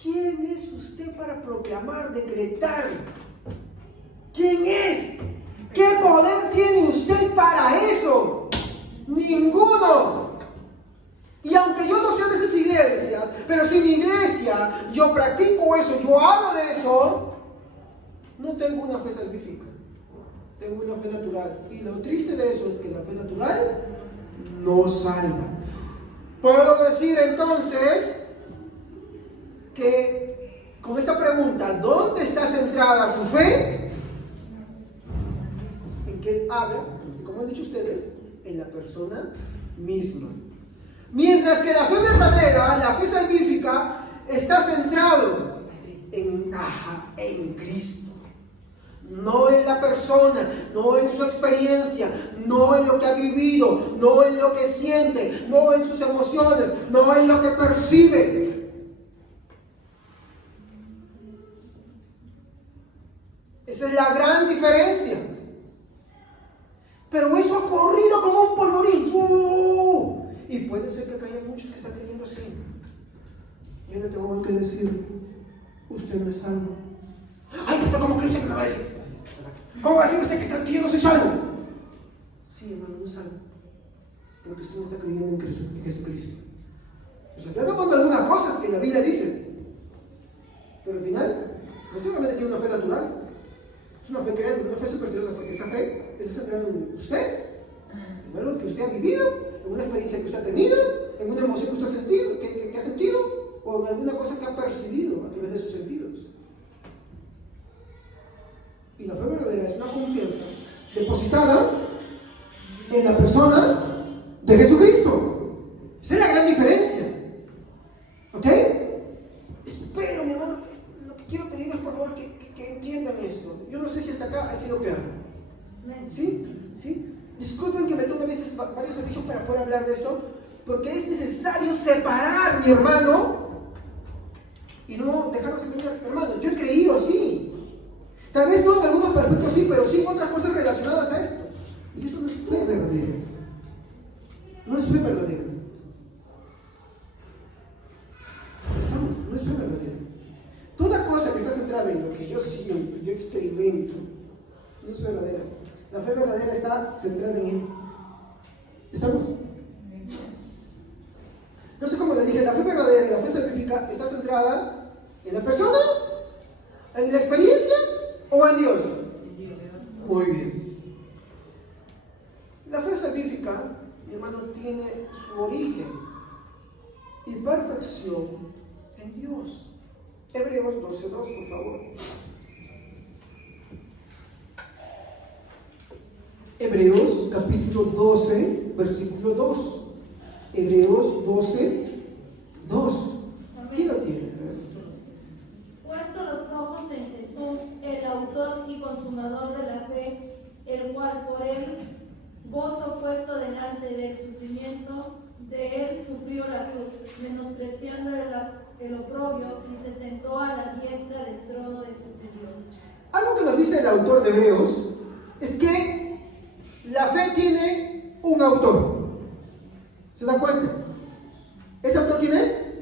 ¿quién es usted para proclamar, decretar? ¿Quién es? ¿Qué poder tiene usted para eso? Ninguno. Y aunque yo no sea de esas iglesias, pero si mi iglesia, yo practico eso, yo hablo de eso, no tengo una fe salvífica, tengo una fe natural. Y lo triste de eso es que la fe natural no salva. Puedo decir entonces que con esta pregunta, ¿dónde está centrada su fe? En que él habla, como han dicho ustedes, en la persona misma. Mientras que la fe verdadera, la fe salvífica, está centrado en Cristo. No en la persona, no en su experiencia, no en lo que ha vivido, no en lo que siente, no en sus emociones, no en lo que percibe. Esa es la gran diferencia. Pero eso ha corrido como un polvorín. Y puede ser que acá haya muchos que están creyendo así. Yo no tengo que decir, usted no es salvo. Ay, pastor, ¿cómo cree usted que me va a decir? ¿Cómo va a decir usted que yo no soy salvo? Sí, hermano, no es salvo. Porque usted no está creyendo en Jesucristo. Usted está tomando algunas cosas que la Biblia dice. Pero al final, usted solamente tiene una fe natural. Es una fe creada, una fe supersticiosa, porque esa fe está centrada en usted, en algo que usted ha vivido, en una experiencia que usted ha tenido, en una emoción que usted ha sentido, que ha sentido, o en alguna cosa que ha percibido a través de sus sentidos. Y la fe verdadera es una confianza depositada en la persona de Jesucristo. Esa es la gran diferencia. ¿Ok? Espero, mi hermano, lo que quiero pedirles por favor que entiendan esto. Yo no sé si hasta acá ha sido claro. ¿Sí? ¿Sí? Disculpen que me tome a veces varios servicios para poder hablar de esto, porque es necesario separar, mi hermano, y no dejarnos engañar. Hermano, yo he creído así. Tal vez no en algunos aspectos sí, pero sí en otras cosas relacionadas a esto. Y eso no es fe verdadera. No es fe verdadera. ¿Estamos? No es fe verdadera. Toda cosa que está centrada en lo que yo siento, yo experimento, no es verdadera. La fe verdadera está centrada en Él. ¿Estamos? Entonces, como le dije, la fe verdadera y la fe salvífica está centrada en la persona, en la experiencia o en Dios. Muy bien. La fe salvífica, mi hermano, tiene su origen y perfección en Dios. Hebreos 12:2, por favor. Hebreos capítulo 12, versículo 2. Hebreos 12:2. ¿Quién lo tiene? Puesto los ojos en Jesús, el autor y consumador de la fe, el cual por él gozo puesto delante del sufrimiento, de él sufrió la cruz, menospreciando el oprobio, y se sentó a la diestra del trono de Dios. Algo que nos dice el autor de Hebreos es que la fe tiene un autor. ¿Se dan cuenta? ¿Ese autor quién es?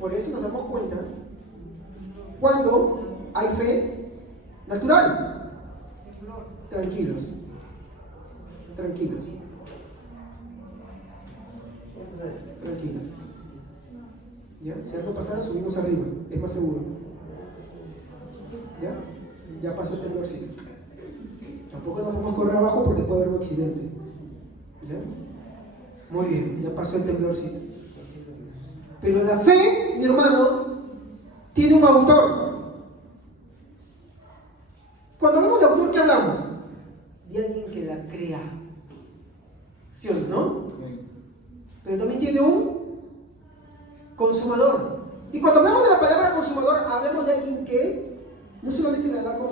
Por eso nos damos cuenta cuando hay fe natural. Tranquilos. Tranquilos. Tranquilos. ¿Ya? Si algo pasara, subimos arriba. Es más seguro. ¿Ya? Ya pasó el temblorcito. Tampoco nos podemos correr abajo porque puede haber un accidente. ¿Ya? Muy bien, ya pasó el temblorcito. Pero la fe, mi hermano, tiene un autor. Cuando hablamos de autor, ¿qué hablamos? De alguien que la crea. ¿Sí o no? Pero también tiene un consumador. Y cuando hablamos de la palabra consumador, hablamos de alguien que no solamente la da como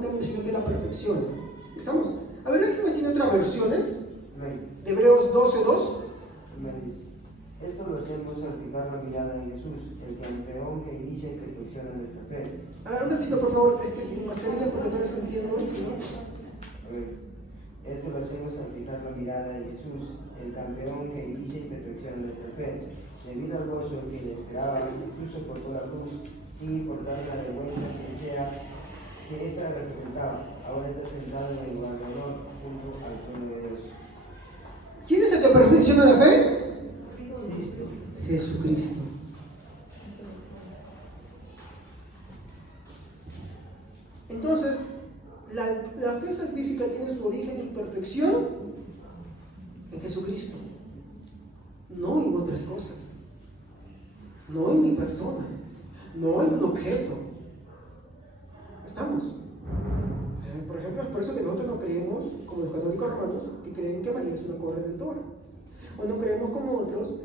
término, sino que la perfecciona. ¿Estamos? A ver, ¿alguien tiene otras versiones? De Hebreos 12:2. Esto lo hacemos al fijar la mirada en Jesús, el campeón que inicia y perfecciona nuestra fe. A ver, un ratito, por favor, es que sin mascarilla porque no les entiendo. ¿Sí? Esto lo hacemos al fijar la mirada en Jesús, el campeón que inicia y perfecciona nuestra fe. Debido al gozo que le esperaba, Jesús soportó la cruz sin importar la vergüenza que ésta representaba. Ahora está sentado en el lugar de honor junto al pueblo de Dios. ¿Quién es el que perfecciona la fe? Jesucristo. Entonces, la fe salvífica tiene su origen y perfección en Jesucristo, no en otras cosas, no en mi persona, no en un objeto. ¿Estamos? Por ejemplo, es por eso que nosotros no creemos, como los católicos romanos, que creen que María es una corredentora. O no creemos como otros,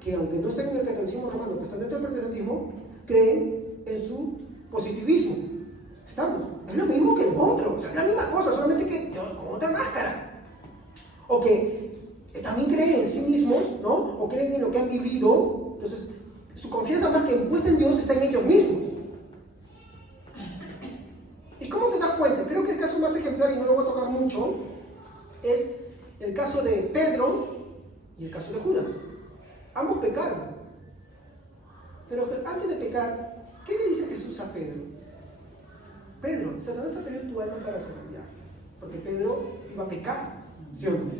que aunque no estén en el catolicismo romano, que están dentro del protestantismo, creen en su positivismo. ¿Estamos? Es lo mismo que otro, o sea, es la misma cosa, solamente que con otra máscara. O que también creen en sí mismos, ¿no? O creen en lo que han vivido. Entonces, su confianza más que puesta en Dios está en ellos mismos. ¿Y cómo te das cuenta? Creo que el caso más ejemplar, y no lo voy a tocar mucho, es el caso de Pedro y el caso de Judas. Ambos pecaron. Pero antes de pecar, ¿qué le dice Jesús a Pedro? Pedro, Satanás ha pedido tu alma para zarandear, porque Pedro iba a pecar, ¿sí o no?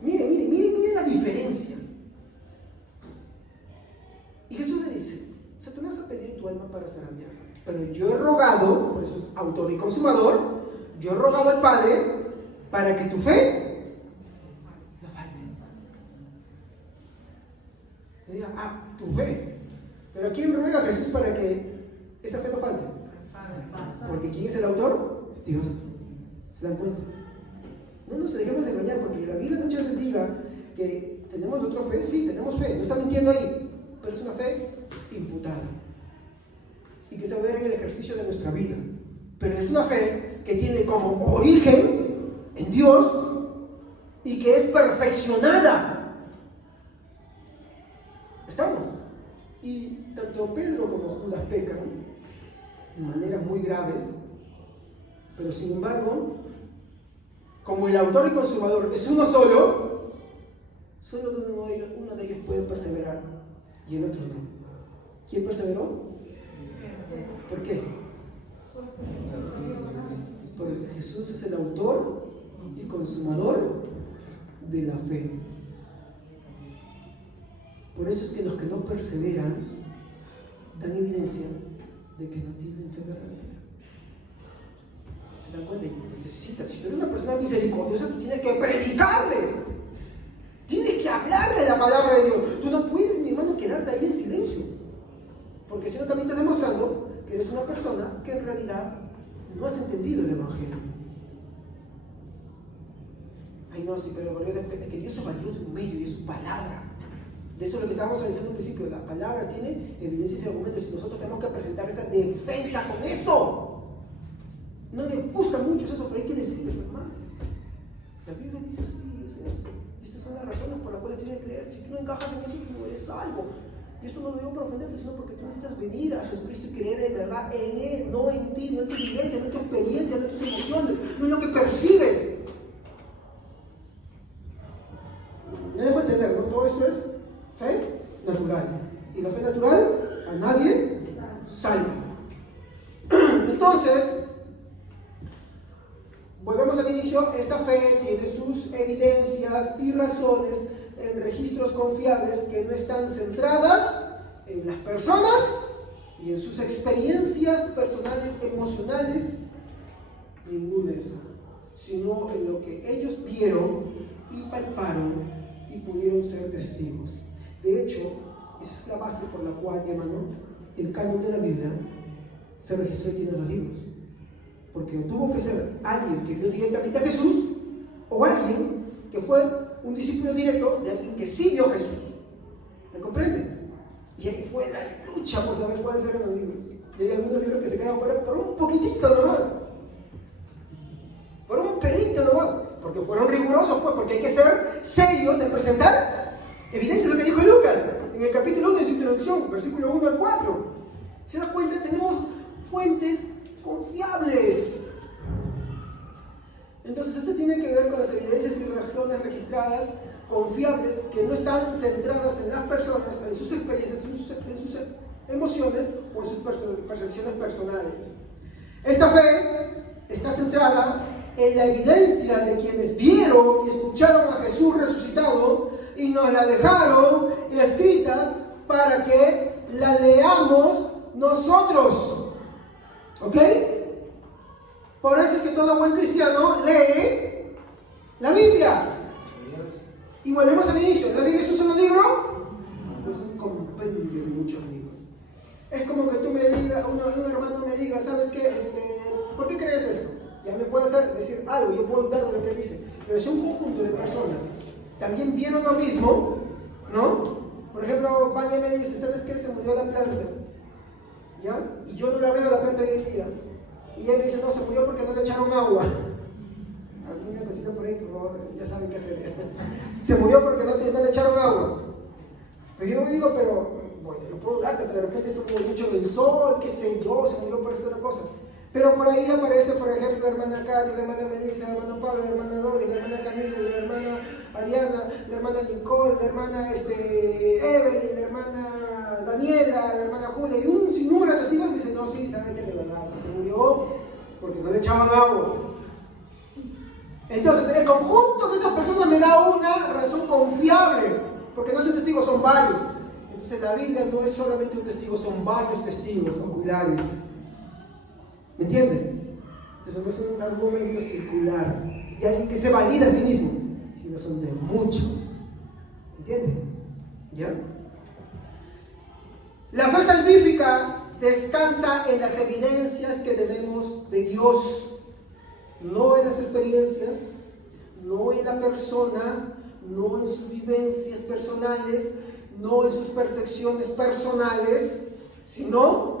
Mire la diferencia. Y Jesús le dice, Satanás ha pedido tu alma para zarandear, pero yo he rogado, por eso es autor y consumador, yo he rogado al Padre para que tu fe no falte. Y diga, tu fe. Pero ¿a quién ruega Jesús para que esa fe no falte? Porque ¿quién es el autor? Es Dios. ¿Se dan cuenta? No nos dejemos engañar, porque la Biblia muchas veces diga que tenemos otra fe. Sí, tenemos fe, no está mintiendo ahí, pero es una fe imputada y que se va a ver en el ejercicio de nuestra vida. Pero es una fe que tiene como origen en Dios y que es perfeccionada. ¿Estamos? Y tanto Pedro como Judas pecan de maneras muy graves, pero sin embargo, como el autor y consumador es uno solo, solo uno de ellos puede perseverar y el otro no. ¿Quién perseveró? ¿Por qué? Porque Jesús es el autor y consumador de la fe. Por eso es que los que no perseveran dan evidencia de que no tienen fe verdadera. ¿Se dan cuenta? Y necesitan, si tú eres una persona misericordiosa, tú tienes que predicarles. Tienes que hablarle la palabra de Dios. Tú no puedes, mi hermano, quedarte ahí en silencio. Porque si no, también estás demostrando que eres una persona que en realidad no has entendido el Evangelio. Ay, no, sí, pero es que Dios se valió de un medio y de su palabra. De eso es lo que estábamos diciendo al principio. La palabra tiene evidencias y argumentos y nosotros tenemos que presentar esa defensa con eso. No le gusta mucho eso, pero hay que decirle, hermano. La Biblia dice así, es esto. Estas son las razones por las cuales tienes que creer. Si tú no encajas en eso, tú no eres salvo. Y esto no lo digo por ofenderte, sino porque tú necesitas venir a Jesucristo y creer de verdad en Él, no en ti, no en tu vivencia, no en tu experiencia, no en tus emociones, no en lo que percibes. Me dejo entender, ¿no? Todo esto es fe natural. Y la fe natural a nadie salva. Entonces, volvemos al inicio, esta fe tiene sus evidencias y razones en registros confiables que no están centradas en las personas y en sus experiencias personales, emocionales, ninguna de esas, sino en lo que ellos vieron y palparon y pudieron ser testigos. De hecho, esa es la base por la cual, hermano, el canon de la Biblia se registró y tiene los libros. Porque tuvo que ser alguien que vio directamente a Jesús o alguien que fue un discípulo directo de alguien que sí vio a Jesús. ¿Me comprende? Y ahí fue la lucha por saber cuáles eran los libros. Y hay algunos libros que se quedan fuera por un poquitito nomás. Por un pelito nomás. Porque fueron rigurosos, pues, porque hay que ser serios en presentar evidencia de lo que dijo Lucas en el capítulo 1 de su introducción, versículo 1 al 4. ¿Se da cuenta? Tenemos fuentes confiables. Entonces esto tiene que ver con las evidencias y razones registradas, confiables, que no están centradas en las personas, en sus experiencias, en sus emociones o en sus percepciones personales. Esta fe está centrada en la evidencia de quienes vieron y escucharon a Jesús resucitado y nos la dejaron escritas para que la leamos nosotros. ¿Ok? Por eso es que todo buen cristiano lee la Biblia. Y volvemos al inicio. ¿La Biblia es un solo libro? No, es un compendio de muchos libros. Es como que tú me digas, un hermano me diga, ¿sabes qué? ¿Por qué crees esto? Ya me puede decir algo, yo puedo dudar de lo que dice. Pero si un conjunto de personas también vieron lo mismo, ¿no? Por ejemplo, Vania me dice, ¿sabes qué? Se murió la planta. ¿Ya? Y yo no la veo la planta hoy en día. Y él me dice, no, se murió porque no le echaron agua. Alguna cosita por ahí, por favor, ya saben qué hacer. Se murió porque no le echaron agua. Pero yo me digo, pero, bueno, yo puedo darte, pero de repente estuvo mucho del sol, qué sé yo, se murió por esta otra cosa. Pero por ahí aparece, por ejemplo, la hermana Cali, la hermana Melissa, el hermano Pablo, la hermana Dori, la hermana Camila, la hermana Ariana, la hermana Nicole, la hermana Evelyn, la hermana Daniela, la hermana Julia, y un sinnúmero de testigos me dicen, no, sí, saben que de verdad, se murió porque no le echaban agua. Entonces, el conjunto de esas personas me da una razón confiable, porque no son testigos, son varios. Entonces, la Biblia no es solamente un testigo, son varios testigos oculares. ¿Me entienden? Entonces no es un argumento circular de alguien que se valida a sí mismo, sino son de muchos. ¿Entienden? ¿Ya? La fe salvífica descansa en las evidencias que tenemos de Dios, no en las experiencias, no en la persona, no en sus vivencias personales, no en sus percepciones personales, sino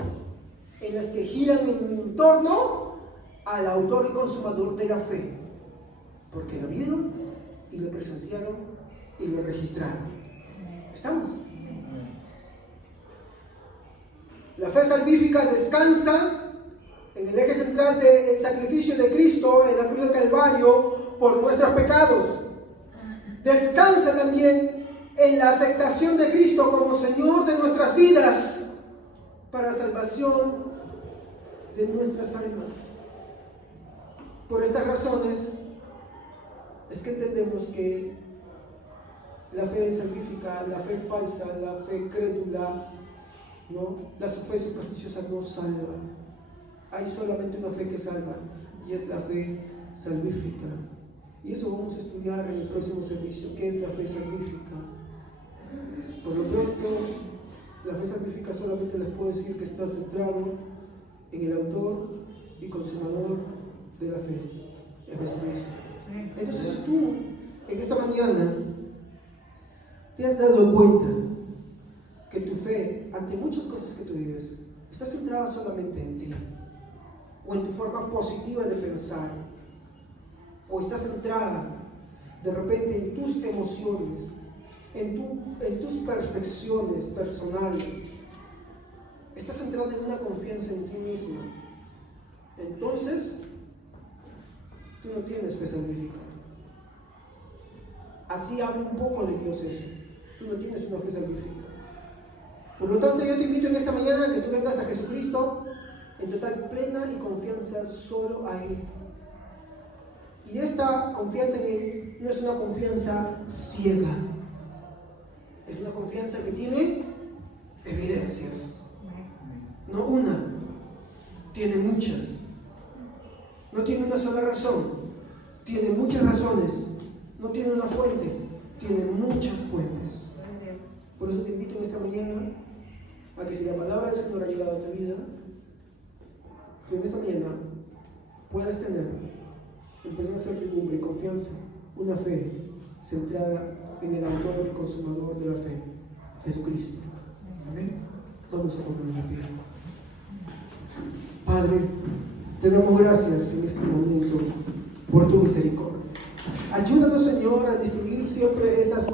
en las que giran en torno al autor y consumador de la fe, porque lo vieron y lo presenciaron y lo registraron. ¿Estamos? La fe salvífica descansa en el eje central del sacrificio de Cristo en la cruz del Calvario por nuestros pecados. Descansa también en la aceptación de Cristo como Señor de nuestras vidas para salvación de nuestras almas. Por estas razones es que entendemos que la fe salvífica, la fe falsa, la fe crédula, ¿no? La fe supersticiosa no salva. Hay solamente una fe que salva, y es la fe salvífica. Y eso vamos a estudiar en el próximo servicio. ¿Qué es la fe salvífica? Por lo pronto, la fe salvífica solamente les puedo decir que está centrado en el autor y consumador de la fe, en Jesucristo. Entonces, si tú en esta mañana te has dado cuenta que tu fe, ante muchas cosas que tú vives, está centrada solamente en ti, o en tu forma positiva de pensar, o está centrada de repente en tus emociones, en tus percepciones personales, está centrada en una confianza en ti misma, entonces tú no tienes fe salvífica. Así habla un poco de Dios eso. Tú no tienes una fe salvífica. Por lo tanto, yo te invito en esta mañana a que tú vengas a Jesucristo en total plena y confianza solo a Él. Y esta confianza en Él no es una confianza ciega. Es una confianza que tiene evidencias. No una, tiene muchas. No tiene una sola razón, tiene muchas razones. No tiene una fuente, tiene muchas fuentes. Por eso te invito en esta mañana a que si la palabra del Señor ha llegado a tu vida, tú en esta mañana puedas tener en plena certidumbre y confianza una fe centrada en el autor y consumador de la fe, Jesucristo. Amén. Vamos a ponernos de pie. Padre, te damos gracias en este momento por tu misericordia. Ayúdanos, Señor, a distinguir siempre estas cosas.